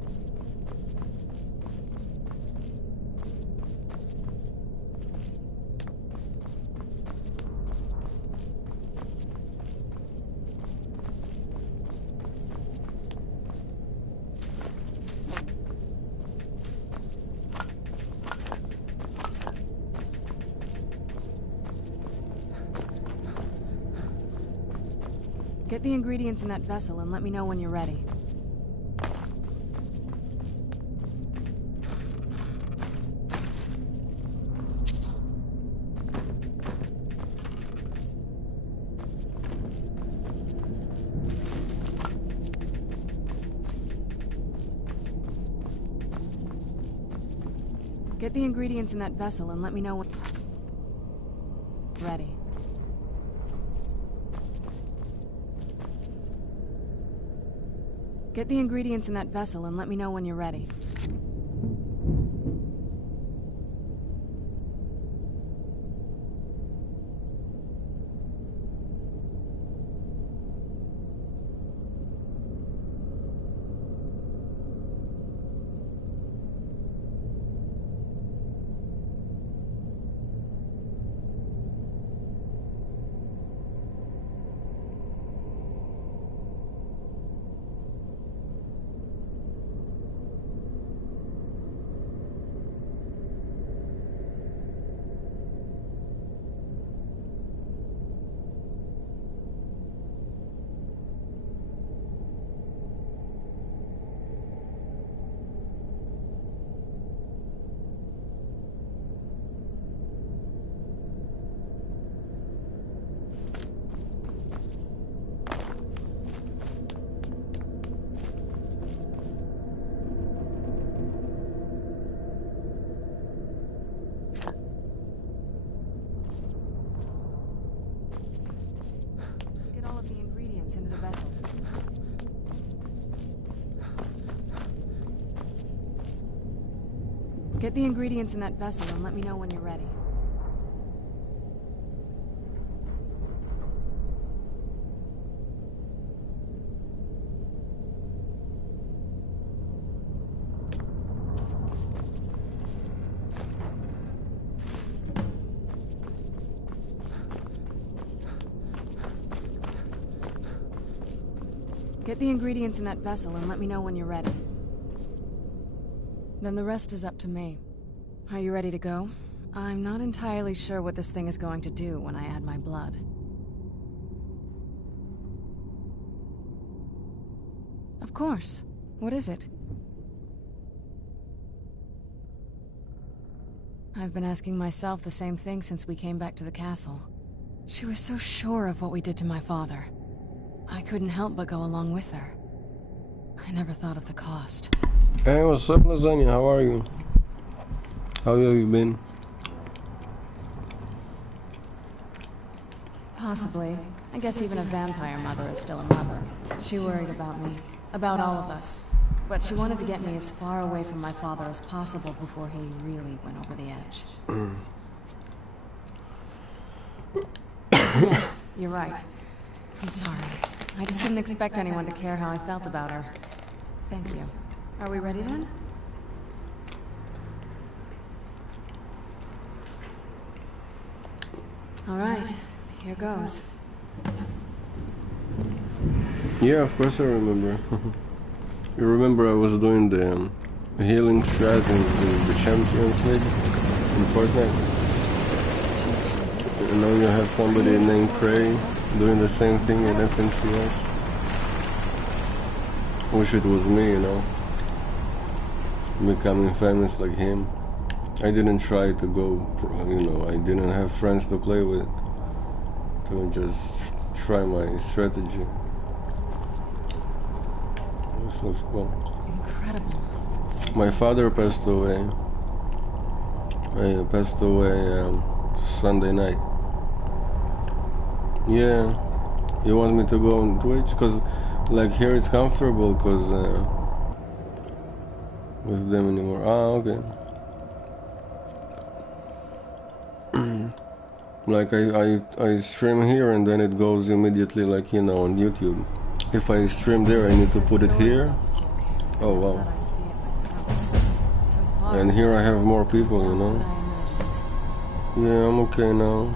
Get the ingredients in that vessel and let me know when you're ready. Get the ingredients in that vessel and let me know when you're ready. Get the ingredients in that vessel and let me know when you're ready. Into the vessel. Get the ingredients in that vessel and let me know when you're ready. Get the ingredients in that vessel and let me know when you're ready. Then the rest is up to me. Are you ready to go? I'm not entirely sure what this thing is going to do when I add my blood. Of course. What is it? I've been asking myself the same thing since we came back to the castle. She was so sure of what we did to my father. I couldn't help but go along with her. I never thought of the cost. Hey, what's up, Lasagna? How are you? How have you been? Possibly. I guess even a vampire mother is still a mother. She worried about me. About all of us. But she wanted to get me as far away from my father as possible before he really went over the edge. Yes, you're right. I'm sorry. I just didn't expect anyone to care how I felt about her. Thank you. Are we ready then? All right, here goes. Yeah, of course I remember. You remember I was doing the healing strat in the Champions League in FORTNITE? And now you have somebody named Prey doing the same thing in FNCS. Wish it was me, you know. becoming famous like him. I didn't try to go, you know, I didn't have friends to play with, to just try my strategy. This looks cool. Incredible. My father passed away. He passed away Sunday night. Yeah, you want me to go on Twitch? Because like here it's comfortable because with them anymore. Ah, okay. Like I stream here and then it goes immediately, like, you know, on YouTube. If I stream there, I need to put it here. Oh wow. And here I have more people, you know. Yeah, I'm okay now.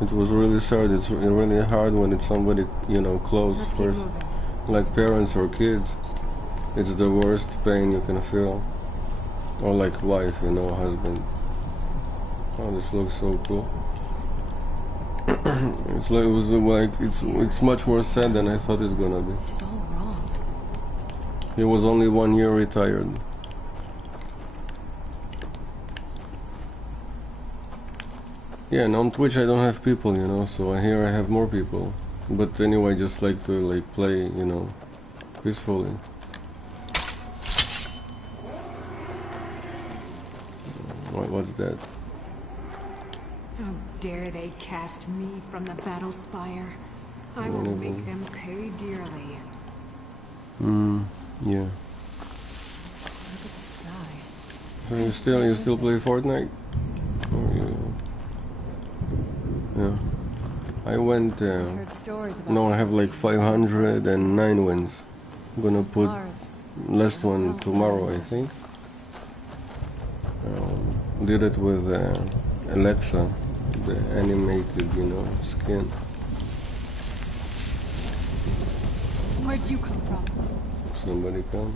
It was really sad. It's really hard when it's somebody, you know, close first, like parents or kids. It's the worst pain you can feel. Or like wife, you know, husband. Oh, this looks so cool. It's like it's much more sad than I thought it's gonna be. This is all wrong. He was only 1 year retired. Yeah, and on Twitch I don't have people, you know, so here I have more people. But anyway, just like to like play, you know, peacefully. What's that? How dare they cast me from the battle spire? I will make them pay dearly. Yeah. Look at the sky. So you still play FORTNITE? Or you... Yeah. I went no, I have like 509 wins. I'm gonna put last one tomorrow, I think. Did it with Alexa, the animated, you know, skin. Where'd you come from? Somebody come.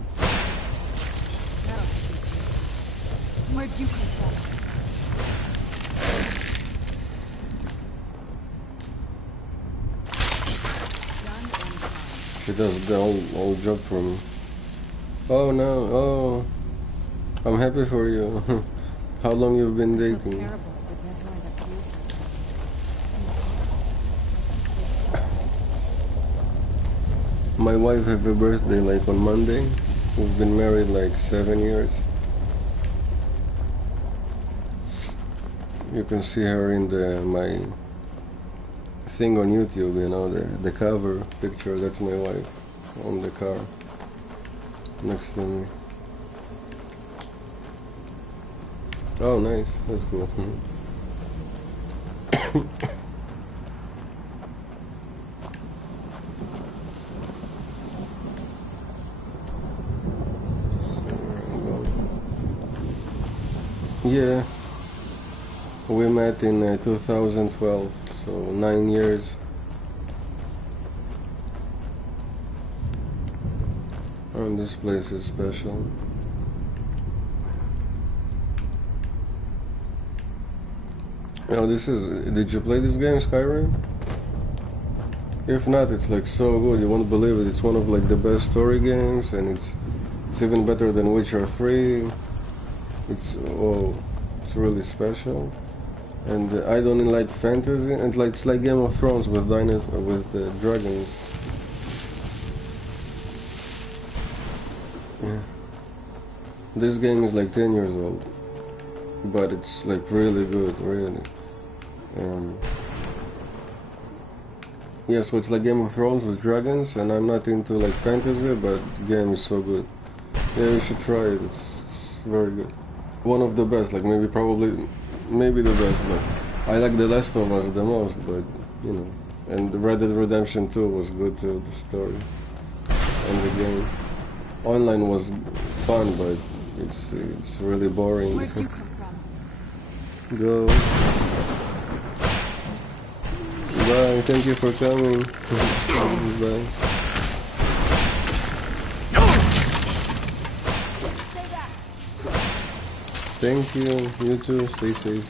Where'd you come from? She does the whole job for me. Oh no, oh. I'm happy for you. How long you've been dating? My wife had her birthday like on Monday. We've been married like 7 years. You can see her in my thing on YouTube, you know, the cover picture. That's my wife on the car next to me. Oh, nice. That's cool. Yeah, we met in 2012, so 9 years. And this place is special. You know, did you play this game, Skyrim? If not, it's like so good, you won't believe it. It's one of like the best story games, and it's even better than Witcher 3. It's really special, and I don't like fantasy, and like it's like Game of Thrones with dragons. Yeah. This game is like 10 years old, but it's like really good, really. Yeah, so it's like Game of Thrones with dragons, and I'm not into like fantasy, but the game is so good. Yeah, you should try it. It's very good. One of the best, like maybe the best, but I like The Last of Us the most, but you know, and Red Dead Redemption 2 was good too, the story and the game. Online was fun, but it's really boring. Where'd you come from? Go. Bye, thank you for coming. Bye. Thank you. You too. Stay safe.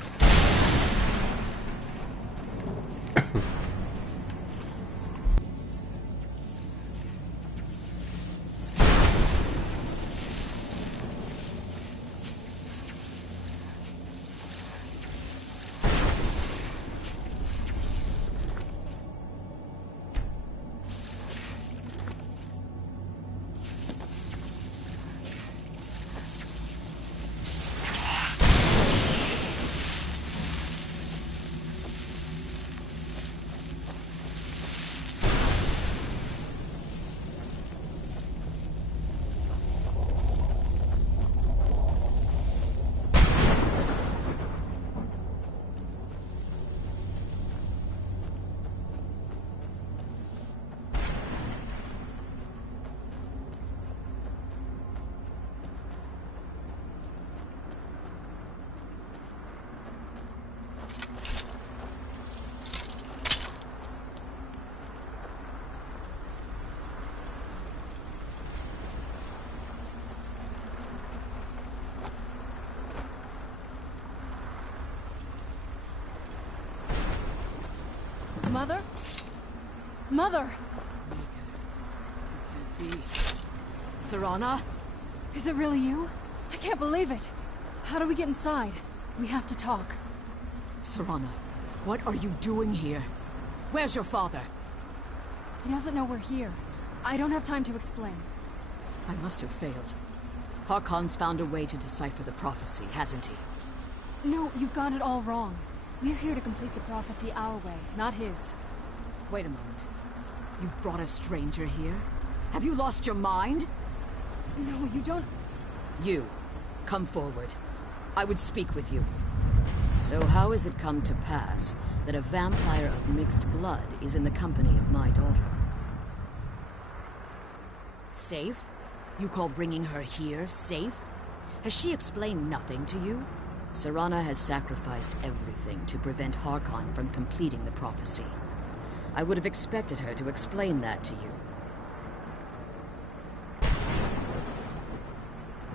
Mother? Mother! Serana? Is it really you? I can't believe it. How do we get inside? We have to talk. Serana, what are you doing here? Where's your father? He doesn't know we're here. I don't have time to explain. I must have failed. Harkon's found a way to decipher the prophecy, hasn't he? No, you've got it all wrong. We're here to complete the prophecy our way, not his. Wait a moment. You've brought a stranger here? Have you lost your mind? No, you don't... You, come forward. I would speak with you. So how has it come to pass that a vampire of mixed blood is in the company of my daughter? Safe? You call bringing her here safe? Has she explained nothing to you? Serana has sacrificed everything to prevent Harkon from completing the prophecy. I would have expected her to explain that to you.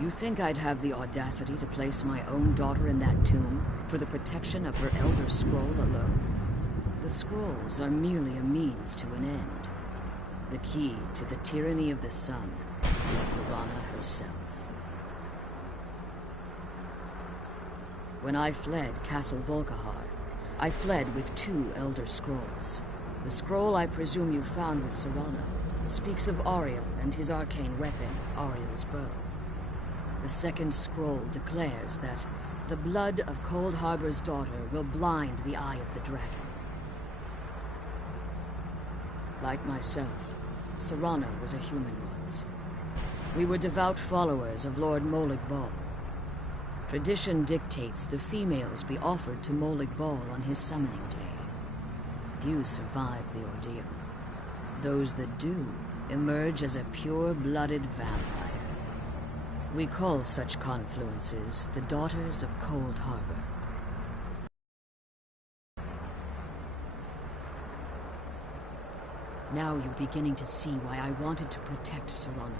You think I'd have the audacity to place my own daughter in that tomb for the protection of her Elder Scroll alone? The scrolls are merely a means to an end. The key to the tyranny of the sun is Serana herself. When I fled Castle Volkihar, I fled with 2 Elder Scrolls. The scroll I presume you found with Serana speaks of Ariel and his arcane weapon, Ariel's bow. The second scroll declares that the blood of Cold Harbor's daughter will blind the eye of the dragon. Like myself, Serana was a human once. We were devout followers of Lord Molig Bal. Tradition dictates the females be offered to Molig Bal on his summoning day. Few survive the ordeal. Those that do emerge as a pure-blooded vampire. We call such confluences the Daughters of Cold Harbor. Now you're beginning to see why I wanted to protect Serana,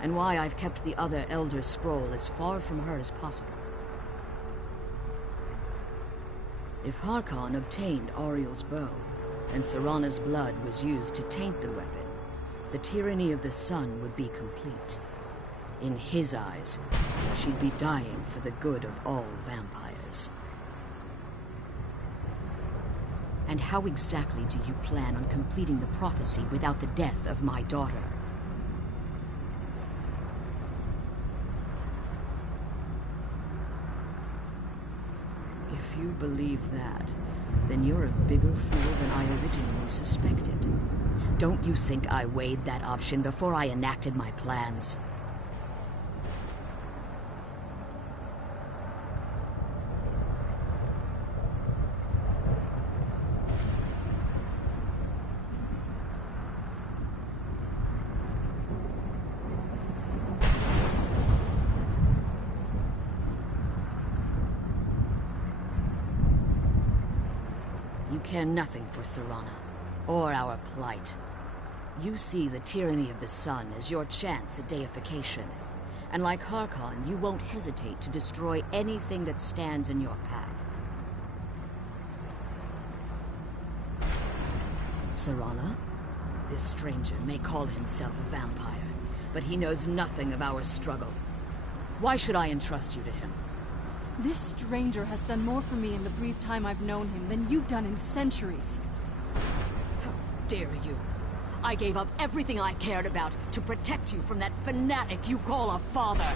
and why I've kept the other Elder Scroll as far from her as possible. If Harkon obtained Ariel's bow, and Serana's blood was used to taint the weapon, the tyranny of the sun would be complete. In his eyes, she'd be dying for the good of all vampires. And how exactly do you plan on completing the prophecy without the death of my daughter? If you believe that, then you're a bigger fool than I originally suspected. Don't you think I weighed that option before I enacted my plans? You care nothing for Serana, or our plight. You see the tyranny of the sun as your chance at deification. And like Harkon, you won't hesitate to destroy anything that stands in your path. Serana? This stranger may call himself a vampire, but he knows nothing of our struggle. Why should I entrust you to him? This stranger has done more for me in the brief time I've known him than you've done in centuries. How dare you! I gave up everything I cared about to protect you from that fanatic you call a father!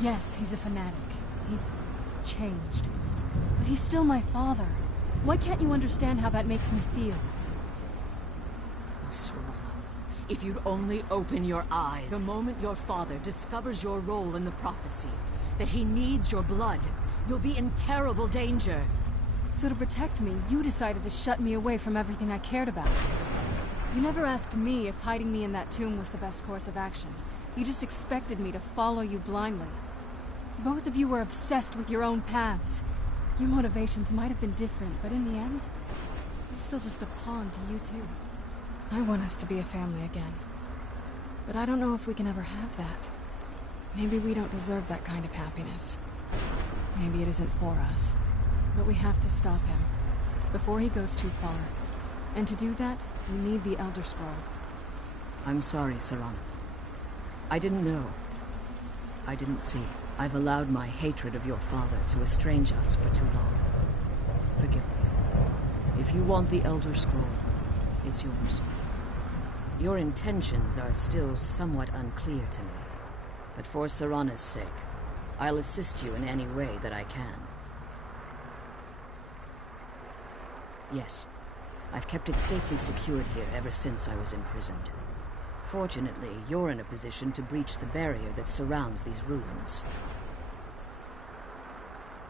Yes, he's a fanatic. He's changed. But he's still my father. Why can't you understand how that makes me feel? Oh, Serana, if you'd only open your eyes. The moment your father discovers your role in the prophecy, that he needs your blood, you'll be in terrible danger. So to protect me, you decided to shut me away from everything I cared about. You never asked me if hiding me in that tomb was the best course of action. You just expected me to follow you blindly. Both of you were obsessed with your own paths. Your motivations might have been different, but in the end, I'm still just a pawn to you too. I want us to be a family again. But I don't know if we can ever have that. Maybe we don't deserve that kind of happiness. Maybe it isn't for us. But we have to stop him, before he goes too far. And to do that, you need the Elder Scroll. I'm sorry, Serana. I didn't know. I didn't see. I've allowed my hatred of your father to estrange us for too long. Forgive me. If you want the Elder Scroll, it's yours. Your intentions are still somewhat unclear to me, but for Serana's sake, I'll assist you in any way that I can. Yes, I've kept it safely secured here ever since I was imprisoned. Fortunately, you're in a position to breach the barrier that surrounds these ruins.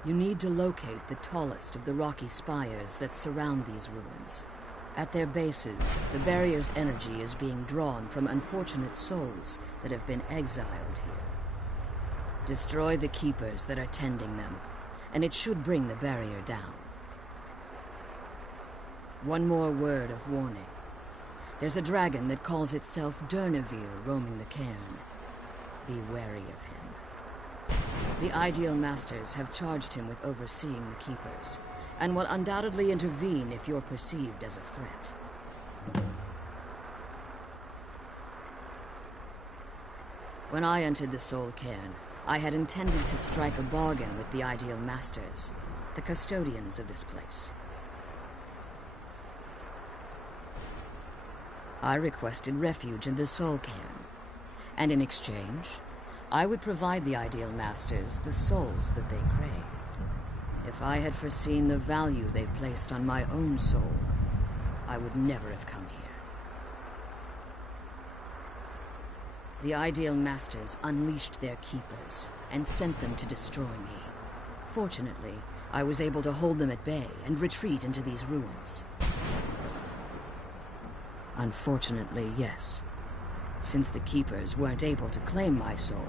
You need to locate the tallest of the rocky spires that surround these ruins. At their bases, the barrier's energy is being drawn from unfortunate souls that have been exiled here. Destroy the keepers that are tending them, and it should bring the barrier down. One more word of warning. There's a dragon that calls itself Durnevere roaming the cairn. Be wary of him. The Ideal Masters have charged him with overseeing the keepers, and will undoubtedly intervene if you're perceived as a threat. When I entered the Soul Cairn, I had intended to strike a bargain with the Ideal Masters, the custodians of this place. I requested refuge in the Soul Cairn, and in exchange, I would provide the Ideal Masters the souls that they craved. If I had foreseen the value they placed on my own soul, I would never have come here. The Ideal Masters unleashed their keepers and sent them to destroy me. Fortunately, I was able to hold them at bay and retreat into these ruins. Unfortunately, yes. Since the keepers weren't able to claim my soul,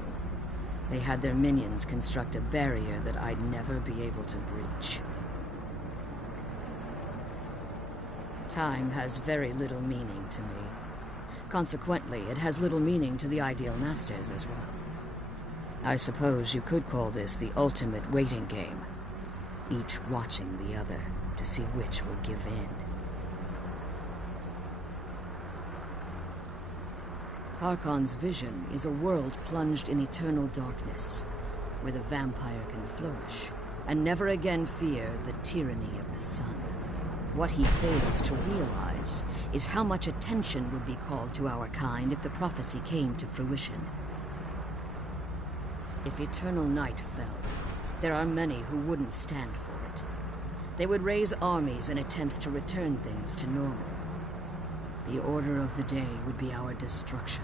they had their minions construct a barrier that I'd never be able to breach. Time has very little meaning to me. Consequently, it has little meaning to the Ideal Masters as well. I suppose you could call this the ultimate waiting game, each watching the other to see which will give in. Harkon's vision is a world plunged in eternal darkness, where the vampire can flourish, and never again fear the tyranny of the sun. What he fails to realize is how much attention would be called to our kind if the prophecy came to fruition. If eternal night fell, there are many who wouldn't stand for it. They would raise armies in attempts to return things to normal. The order of the day would be our destruction,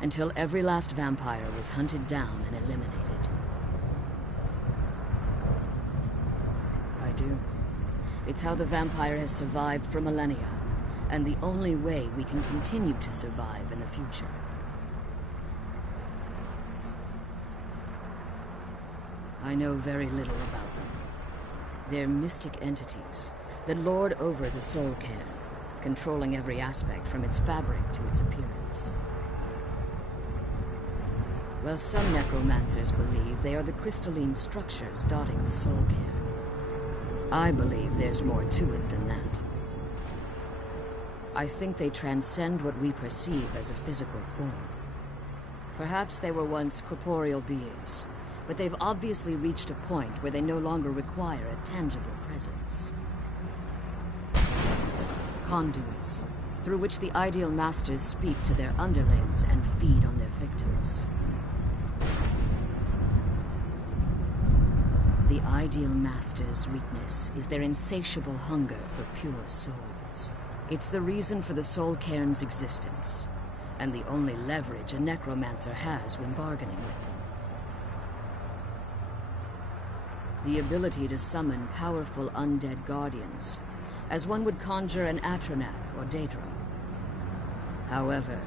until every last vampire was hunted down and eliminated. I do. It's how the vampire has survived for millennia, and the only way we can continue to survive in the future. I know very little about them. They're mystic entities that lord over the Soul Cairn, controlling every aspect from its fabric to its appearance. While some necromancers believe they are the crystalline structures dotting the Soul Cairn, I believe there's more to it than that. I think they transcend what we perceive as a physical form. Perhaps they were once corporeal beings, but they've obviously reached a point where they no longer require a tangible presence. Conduits, through which the Ideal Masters speak to their underlings and feed on their victims. The Ideal Masters' weakness is their insatiable hunger for pure souls. It's the reason for the Soul Cairn's existence, and the only leverage a necromancer has when bargaining with them. The ability to summon powerful undead guardians, as one would conjure an Atronak or Daedra. However,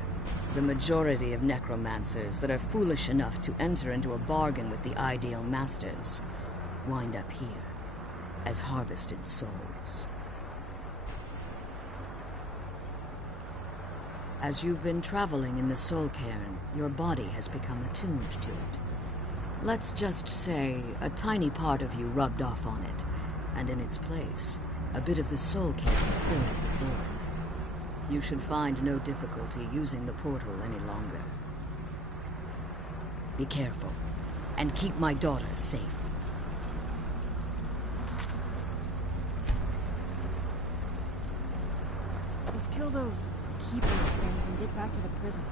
the majority of necromancers that are foolish enough to enter into a bargain with the Ideal Masters wind up here, as harvested souls. As you've been traveling in the Soul Cairn, your body has become attuned to it. Let's just say a tiny part of you rubbed off on it, and in its place, a bit of the Soul Cairn filled the void. You should find no difficulty using the portal any longer. Be careful, and keep my daughter safe. Let's kill those keeper things and get back to the prison.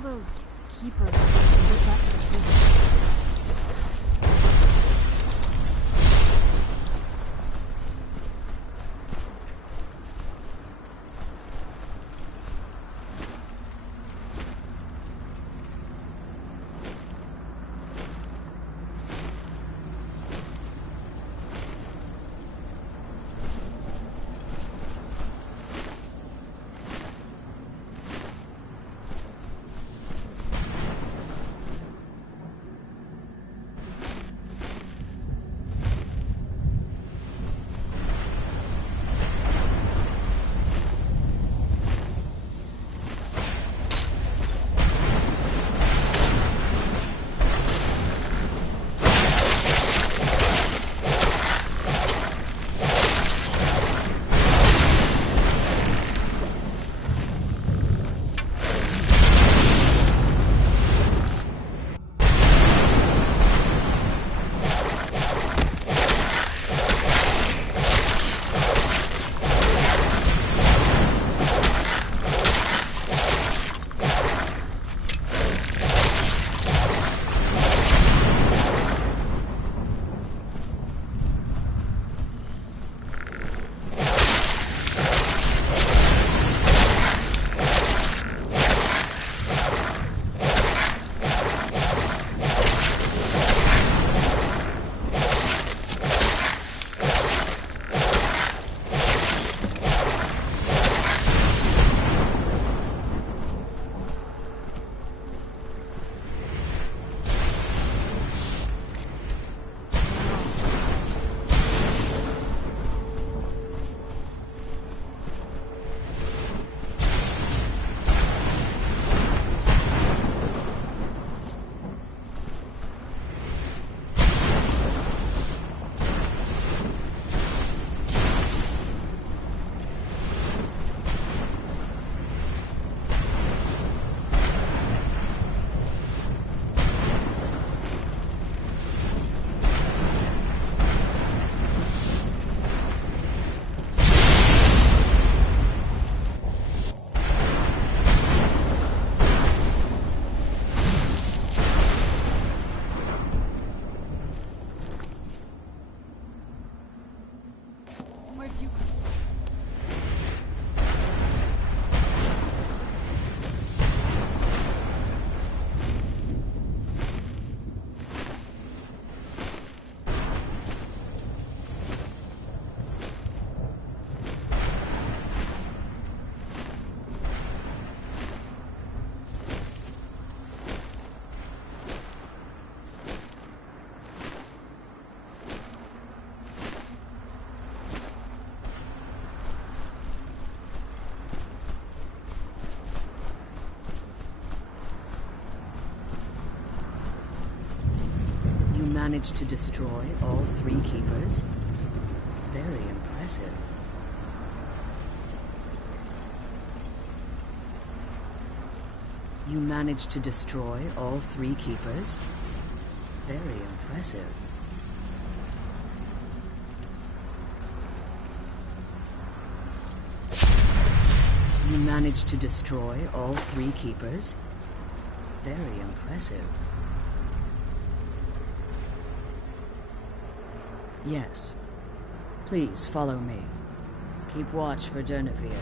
Kill those keepers and get back to the prison. Managed to destroy all 3 keepers? Very impressive. You managed to destroy all 3 keepers? Very impressive. You managed to destroy all 3 keepers? Very impressive. Yes. Please follow me. Keep watch for Durnevere.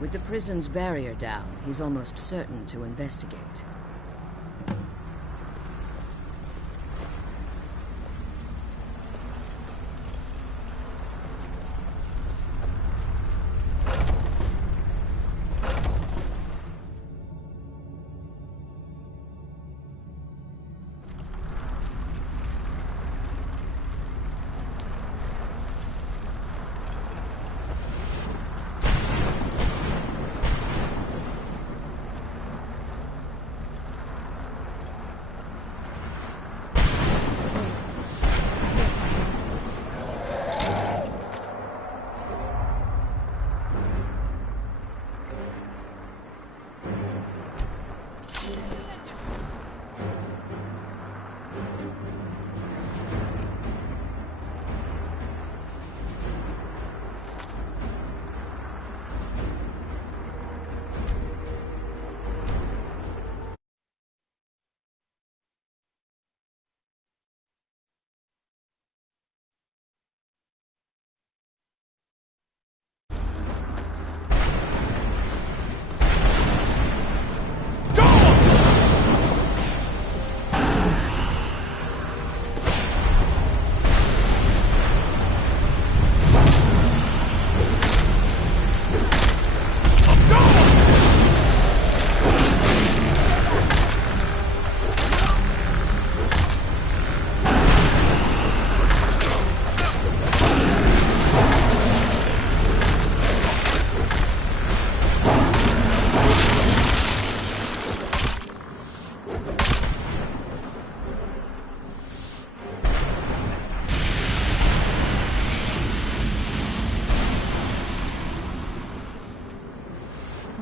With the prison's barrier down, he's almost certain to investigate.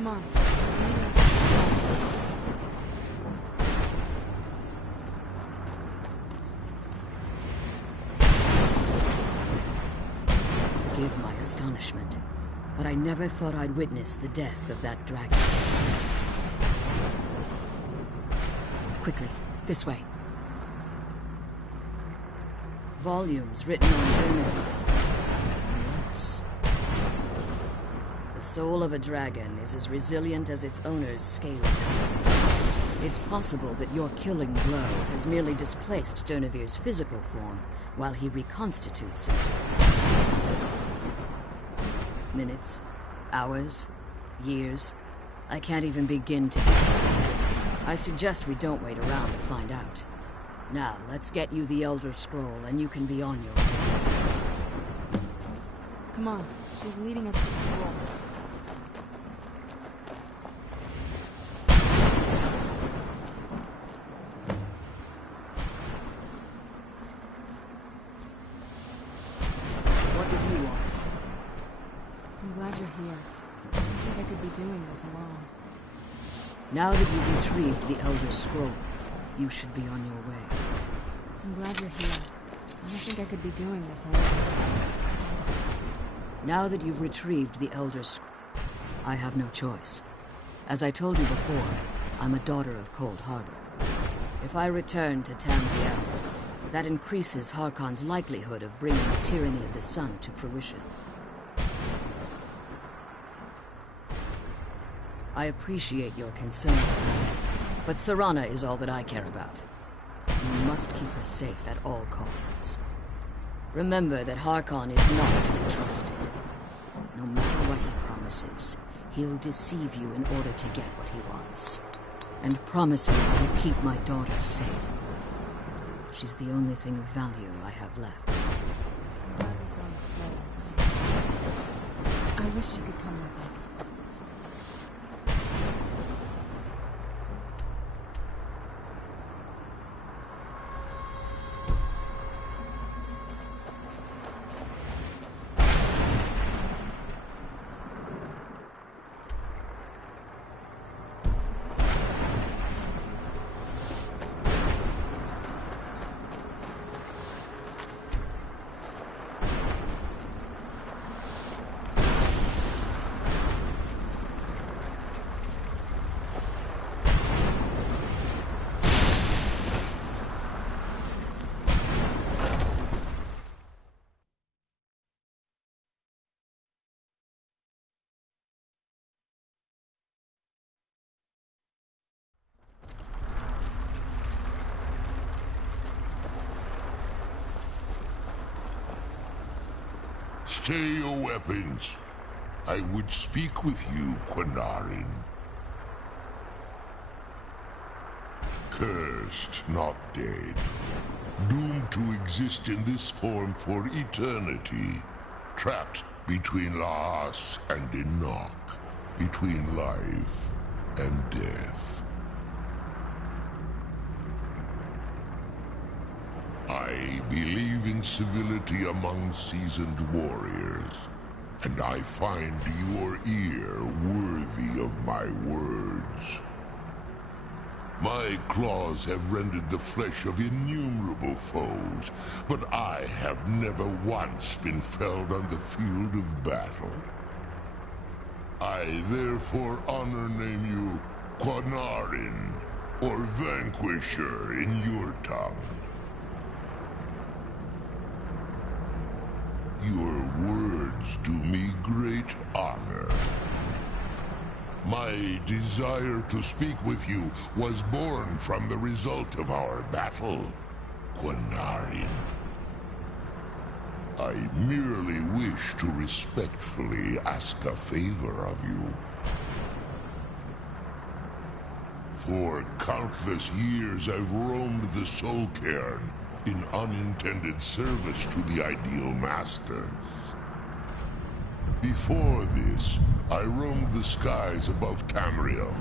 Come on. She's leading us to the scroll. Forgive my astonishment, but I never thought I'd witness the death of that dragon. Quickly, this way. Volumes written on Dernavi. Yes. The soul of a dragon is as resilient as its owner's scaly. It's possible that your killing blow has merely displaced Dernavir's physical form while he reconstitutes himself. Minutes, hours, years. I can't even begin to guess. I suggest we don't wait around to find out. Now, let's get you the Elder Scroll, and you can be on your way. Come on. She's leading us to the scroll. What did you want? I'm glad you're here. I don't think I could be doing this alone. Now that you've retrieved the Elder Scroll, you should be on your way. I'm glad you're here. I don't think I could be doing this alone. Now that you've retrieved the Elder Scroll, I have no choice. As I told you before, I'm a daughter of Cold Harbor. If I return to Tamriel, that increases Harkon's likelihood of bringing the tyranny of the sun to fruition. I appreciate your concern for me, but Serana is all that I care about. You must keep her safe at all costs. Remember that Harkon is not to be trusted. No matter what he promises, he'll deceive you in order to get what he wants. And promise me you'll keep my daughter safe. She's the only thing of value I have left. I wish you could come with us. Stay your weapons. I would speak with you, Quinarin. Cursed, not dead. Doomed to exist in this form for eternity. Trapped between Laas and Enoch. Between life and death. I believe in civility among seasoned warriors, and I find your ear worthy of my words. My claws have rended the flesh of innumerable foes, but I have never once been felled on the field of battle. I therefore name you Quinarin, or Vanquisher in your tongue. Your words do me great honor. My desire to speak with you was born from the result of our battle, Quinarin. I merely wish to respectfully ask a favor of you. For countless years I've roamed the Soul Cairn in unintended service to the Ideal Masters. Before this, I roamed the skies above Tamriel.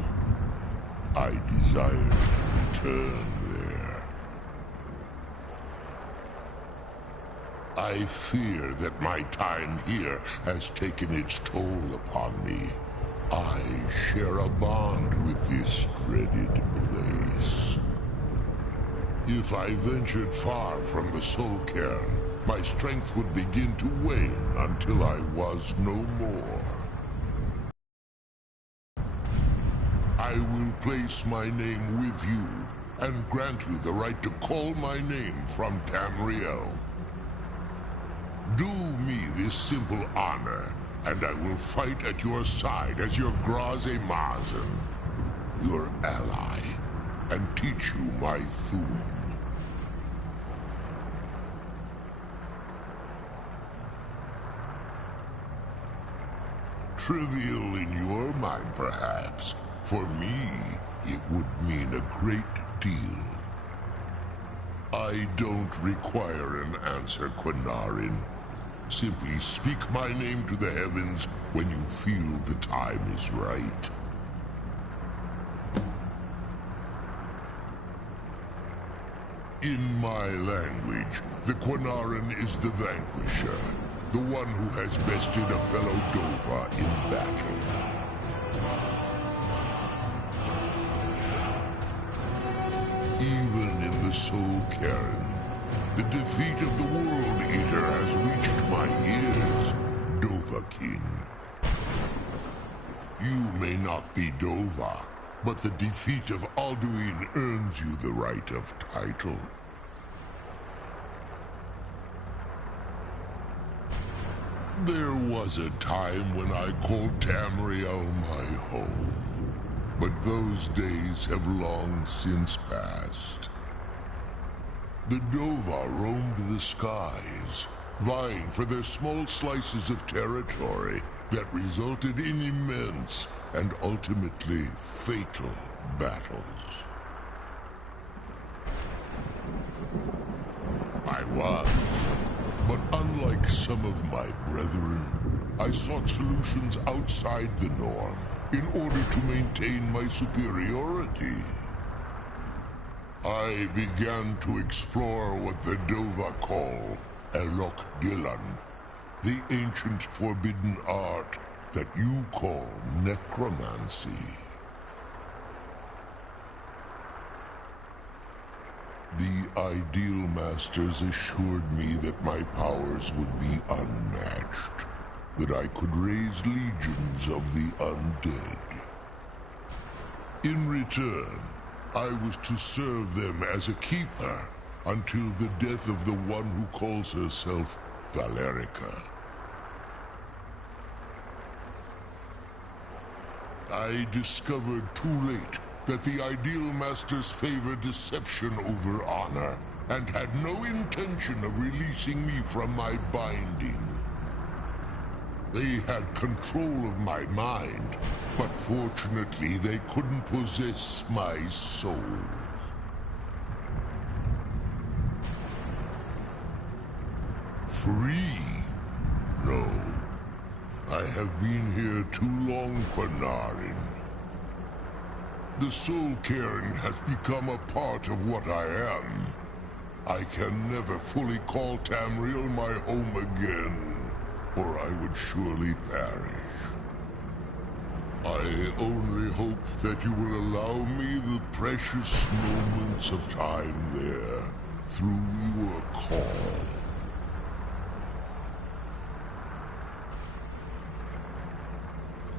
I desire to return there. I fear that my time here has taken its toll upon me. I share a bond with this dreaded place. If I ventured far from the Soul Cairn, my strength would begin to wane until I was no more. I will place my name with you and grant you the right to call my name from Tamriel. Do me this simple honor, and I will fight at your side as your Graze Mazen, your ally, and teach you my Thum. Trivial in your mind, perhaps. For me, it would mean a great deal. I don't require an answer, Quinarin. Simply speak my name to the heavens when you feel the time is right. In my language, the Quinarin is the vanquisher, the one who has bested a fellow Dova in battle. Even in the Soul Cairn, the defeat of the World Eater has reached my ears, Dovahkiin. You may not be Dova, but the defeat of Alduin earns you the right of title. There was a time when I called Tamriel my home, but those days have long since passed. The Dova roamed the skies, vying for their small slices of territory that resulted in immense and ultimately fatal battles. I was, but unlike some of my brethren, I sought solutions outside the norm in order to maintain my superiority. I began to explore what the Dova call Elok Gillan, the ancient forbidden art that you call necromancy. The Ideal Masters assured me that my powers would be unmatched, that I could raise legions of the undead. In return, I was to serve them as a keeper until the death of the one who calls herself Valerica. I discovered too late that the Ideal Masters favor deception over honor, and had no intention of releasing me from my binding. They had control of my mind, but fortunately they couldn't possess my soul. Free? No. I have been here too long, Quinarin. The Soul Cairn has become a part of what I am. I can never fully call Tamriel my home again, or I would surely perish. I only hope that you will allow me the precious moments of time there, through your call.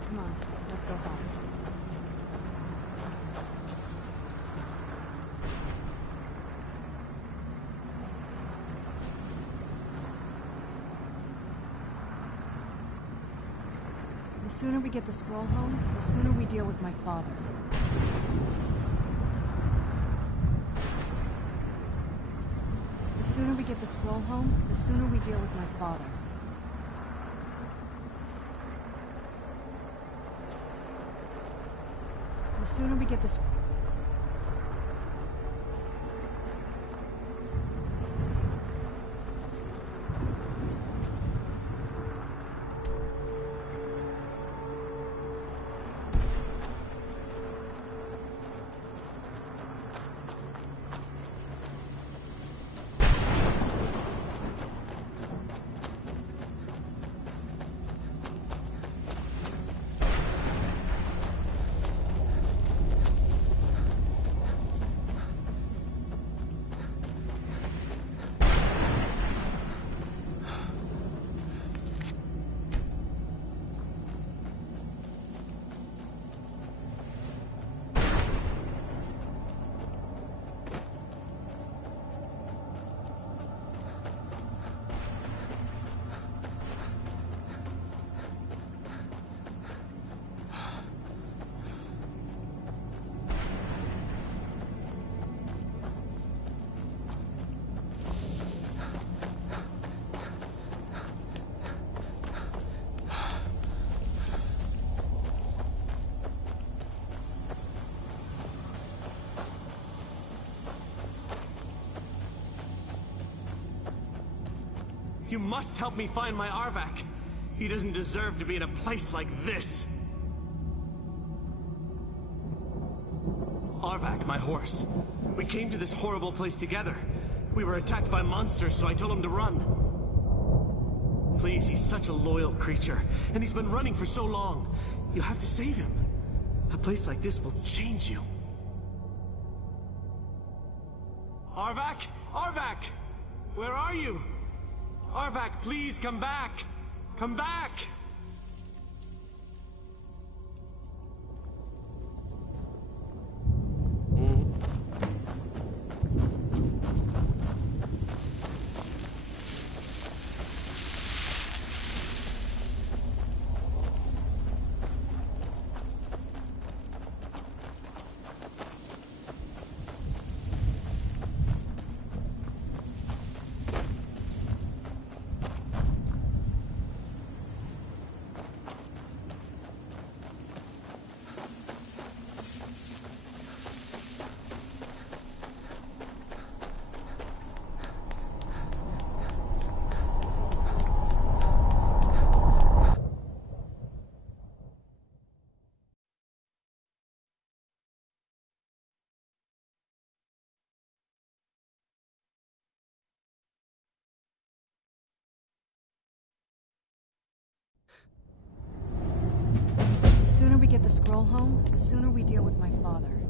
Come on, let's go home. The sooner we get the scroll home, the sooner we deal with my father. The sooner we get the scroll home, the sooner we deal with my father. The sooner we get the You must help me find my Arvak. He doesn't deserve to be in a place like this. Arvak, my horse. We came to this horrible place together. We were attacked by monsters, so I told him to run. Please, he's such a loyal creature, and he's been running for so long. You have to save him. A place like this will change you. Arvak? Arvak! Where are you? Arvak, please come back! Come back! The sooner we get the scroll home, the sooner we deal with my father.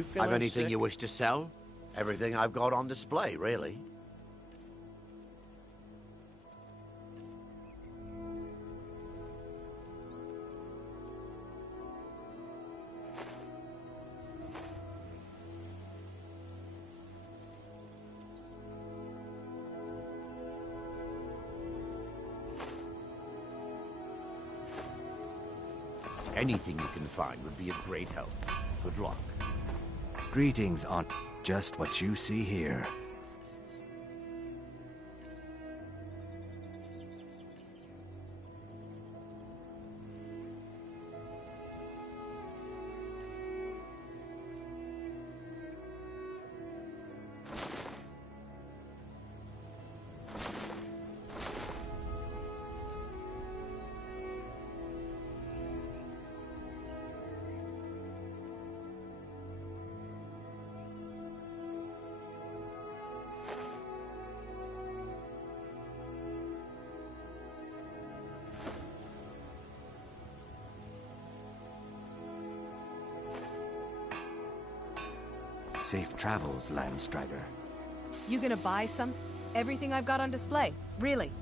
You feeling Have anything sick? you wish to sell? Everything I've got on display, really. Anything you can find would be a great help. Good luck. Greetings aren't just what you see here. Safe travels, Landstrider. You gonna buy some? Everything I've got on display. Really?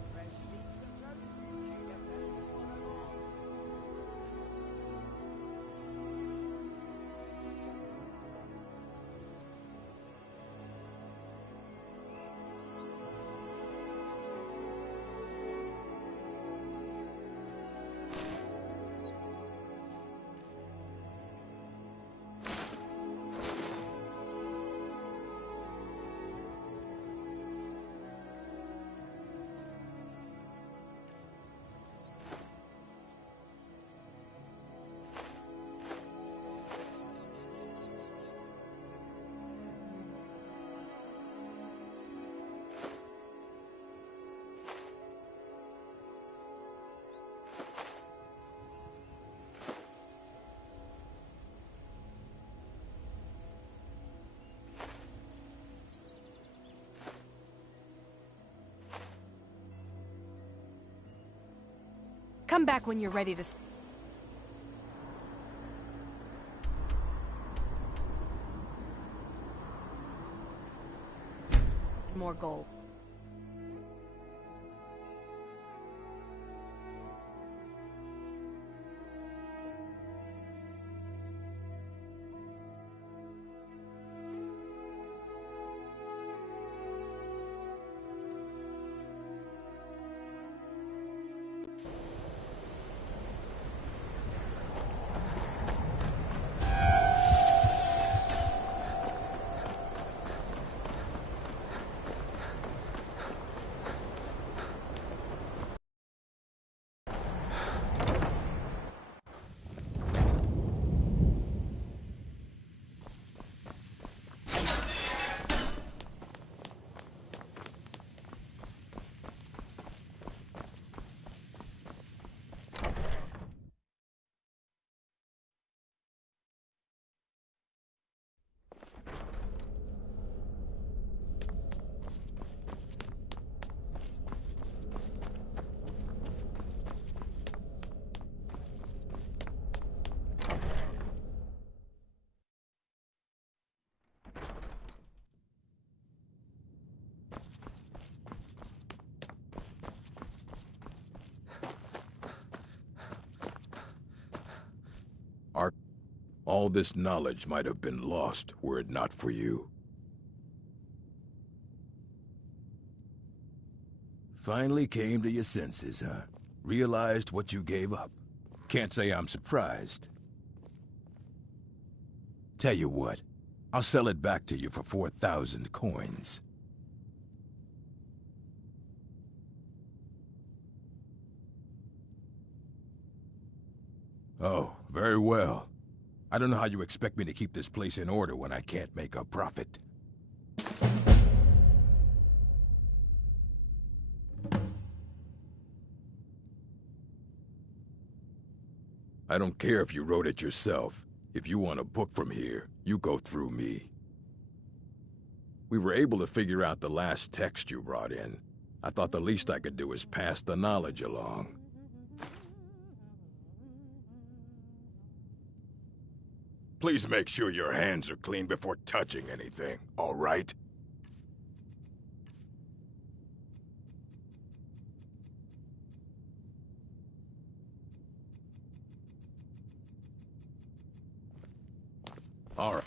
Come back when you're ready to... More gold. All this knowledge might have been lost were it not for you. Finally came to your senses, huh? Realized what you gave up. Can't say I'm surprised. Tell you what, I'll sell it back to you for 4,000 coins. Oh, very well. I don't know how you expect me to keep this place in order when I can't make a profit. I don't care if you wrote it yourself. If you want a book from here, you go through me. We were able to figure out the last text you brought in. I thought the least I could do is pass the knowledge along. Please make sure your hands are clean before touching anything, all right? All right.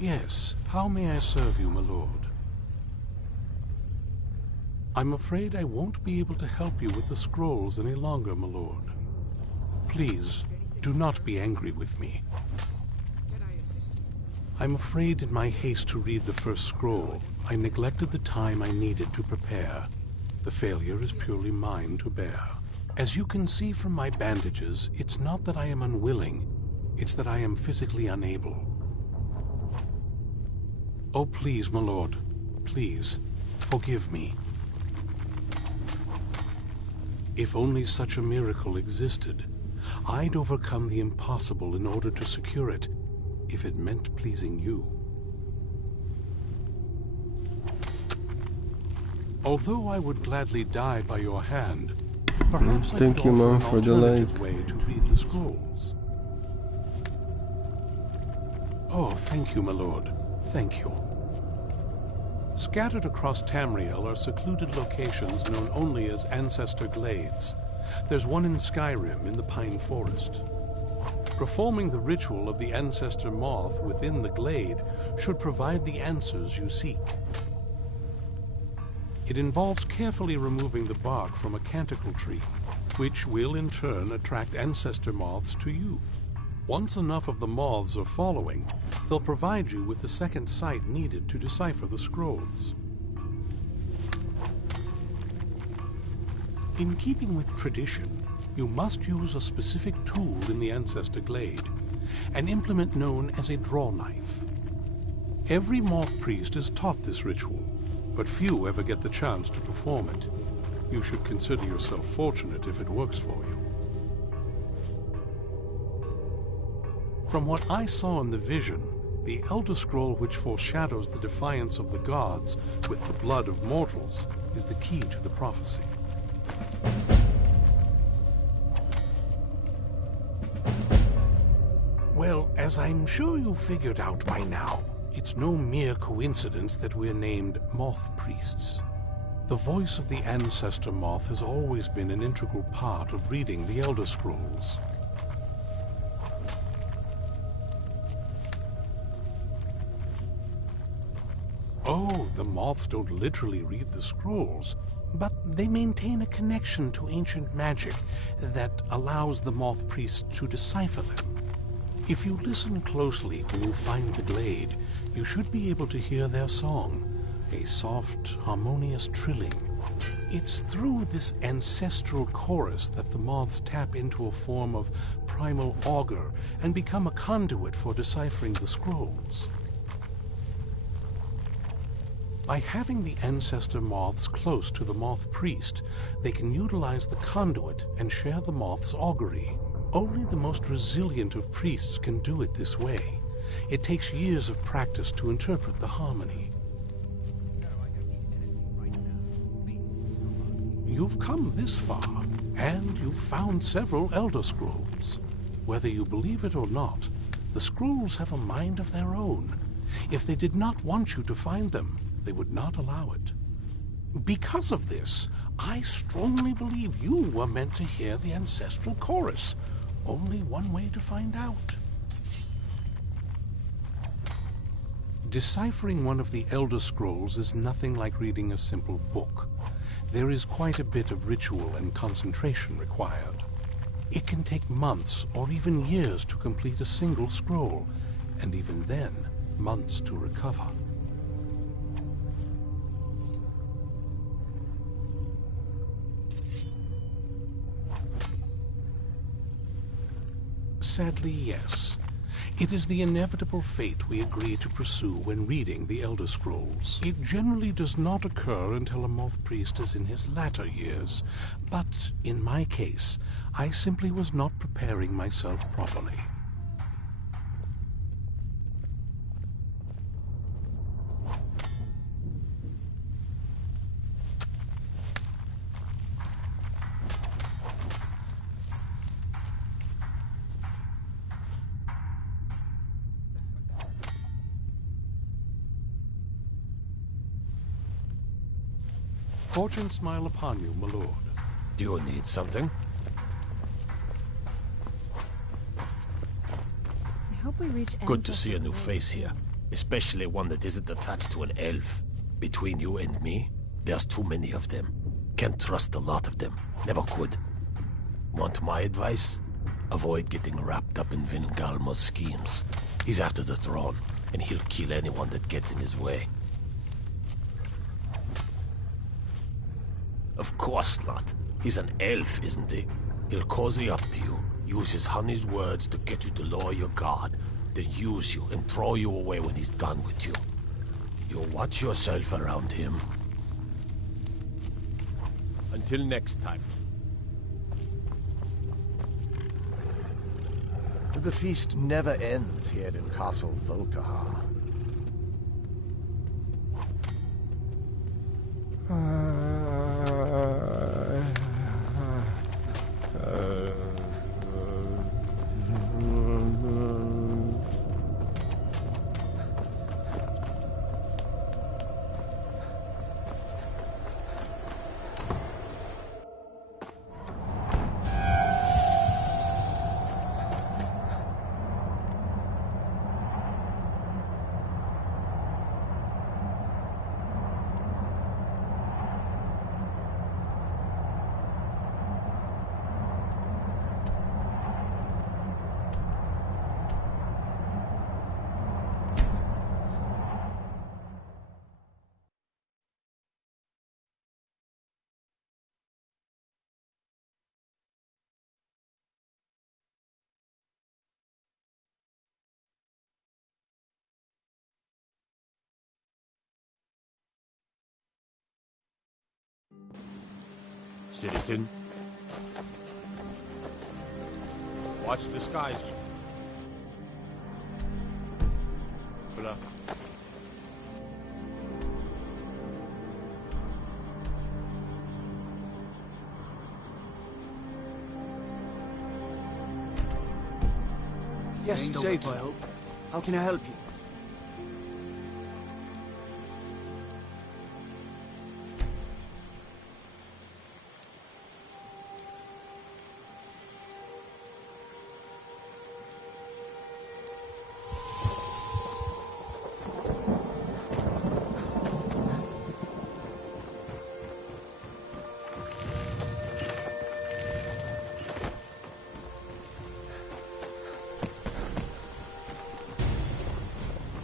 Yes, how may I serve you, my lord? I'm afraid I won't be able to help you with the scrolls any longer, my lord. Please, do not be angry with me. I'm afraid in my haste to read the first scroll, I neglected the time I needed to prepare. The failure is purely mine to bear. As you can see from my bandages, it's not that I am unwilling, it's that I am physically unable. Oh, please, my lord, please, forgive me. If only such a miracle existed, I'd overcome the impossible in order to secure it, if it meant pleasing you. Although I would gladly die by your hand, perhaps I could offer an alternative way to read the scrolls. Oh, thank you, my lord. Thank you. Scattered across Tamriel are secluded locations known only as Ancestor Glades. There's one in Skyrim in the Pine Forest. Performing the ritual of the Ancestor Moth within the glade should provide the answers you seek. It involves carefully removing the bark from a canticle tree, which will in turn attract ancestor moths to you. Once enough of the moths are following, they'll provide you with the second sight needed to decipher the scrolls. In keeping with tradition, you must use a specific tool in the Ancestor Glade, an implement known as a draw knife. Every moth priest is taught this ritual, but few ever get the chance to perform it. You should consider yourself fortunate if it works for you. From what I saw in the vision, the Elder Scroll which foreshadows the defiance of the gods with the blood of mortals is the key to the prophecy. Well, as I'm sure you've figured out by now, it's no mere coincidence that we're named Moth Priests. The voice of the Ancestor Moth has always been an integral part of reading the Elder Scrolls. Oh, the moths don't literally read the scrolls, but they maintain a connection to ancient magic that allows the moth priests to decipher them. If you listen closely when you find the glade, you should be able to hear their song, a soft, harmonious trilling. It's through this ancestral chorus that the moths tap into a form of primal augur and become a conduit for deciphering the scrolls. By having the ancestor moths close to the moth priest, they can utilize the conduit and share the moth's augury. Only the most resilient of priests can do it this way. It takes years of practice to interpret the harmony. You've come this far, and you've found several Elder Scrolls. Whether you believe it or not, the scrolls have a mind of their own. If they did not want you to find them, they would not allow it. Because of this, I strongly believe you were meant to hear the ancestral chorus. Only one way to find out. Deciphering one of the Elder Scrolls is nothing like reading a simple book. There is quite a bit of ritual and concentration required. It can take months or even years to complete a single scroll, and even then, months to recover. Sadly, yes. It is the inevitable fate we agree to pursue when reading the Elder Scrolls. It generally does not occur until a moth priest is in his latter years, but in my case, I simply was not preparing myself properly. Fortune smile upon you, my lord. Do you need something? I hope we reach Good to see a new face here. Especially one that isn't attached to an elf. Between you and me, there's too many of them. Can't trust a lot of them. Never could. Want my advice? Avoid getting wrapped up in Vingalmo's schemes. He's after the throne, and he'll kill anyone that gets in his way. Of course not. He's an elf, isn't he? He'll cozy up to you, use his honey's words to get you to lower your guard, then use you and throw you away when he's done with you. You watch yourself around him. Until next time. The feast never ends here in Castle Volkahar. Citizen. Watch the skies. Hola. Yes, safe, I hope. How can I help you?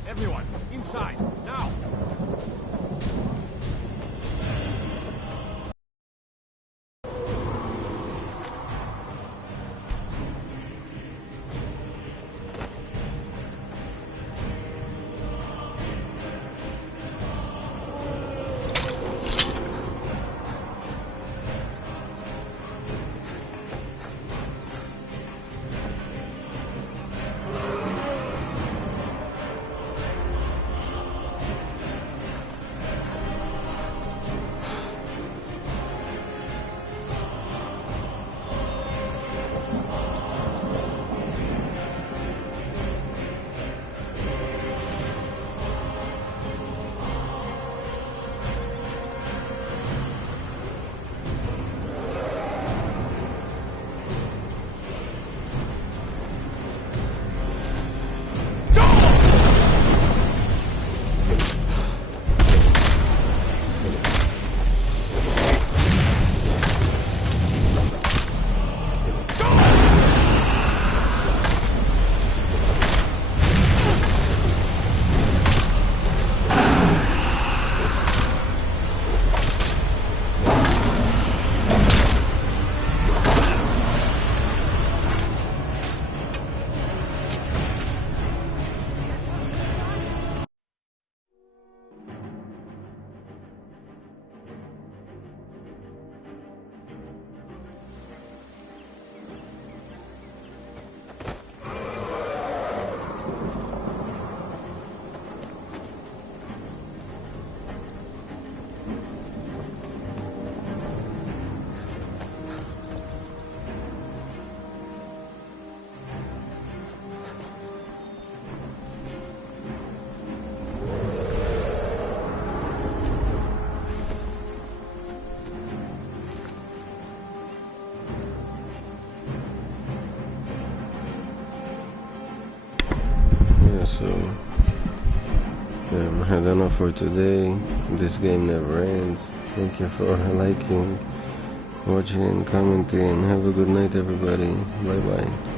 Everyone, inside, now! So I don't know for today. This game never ends. Thank you for liking, watching, and commenting. Have a good night, everybody. Bye bye.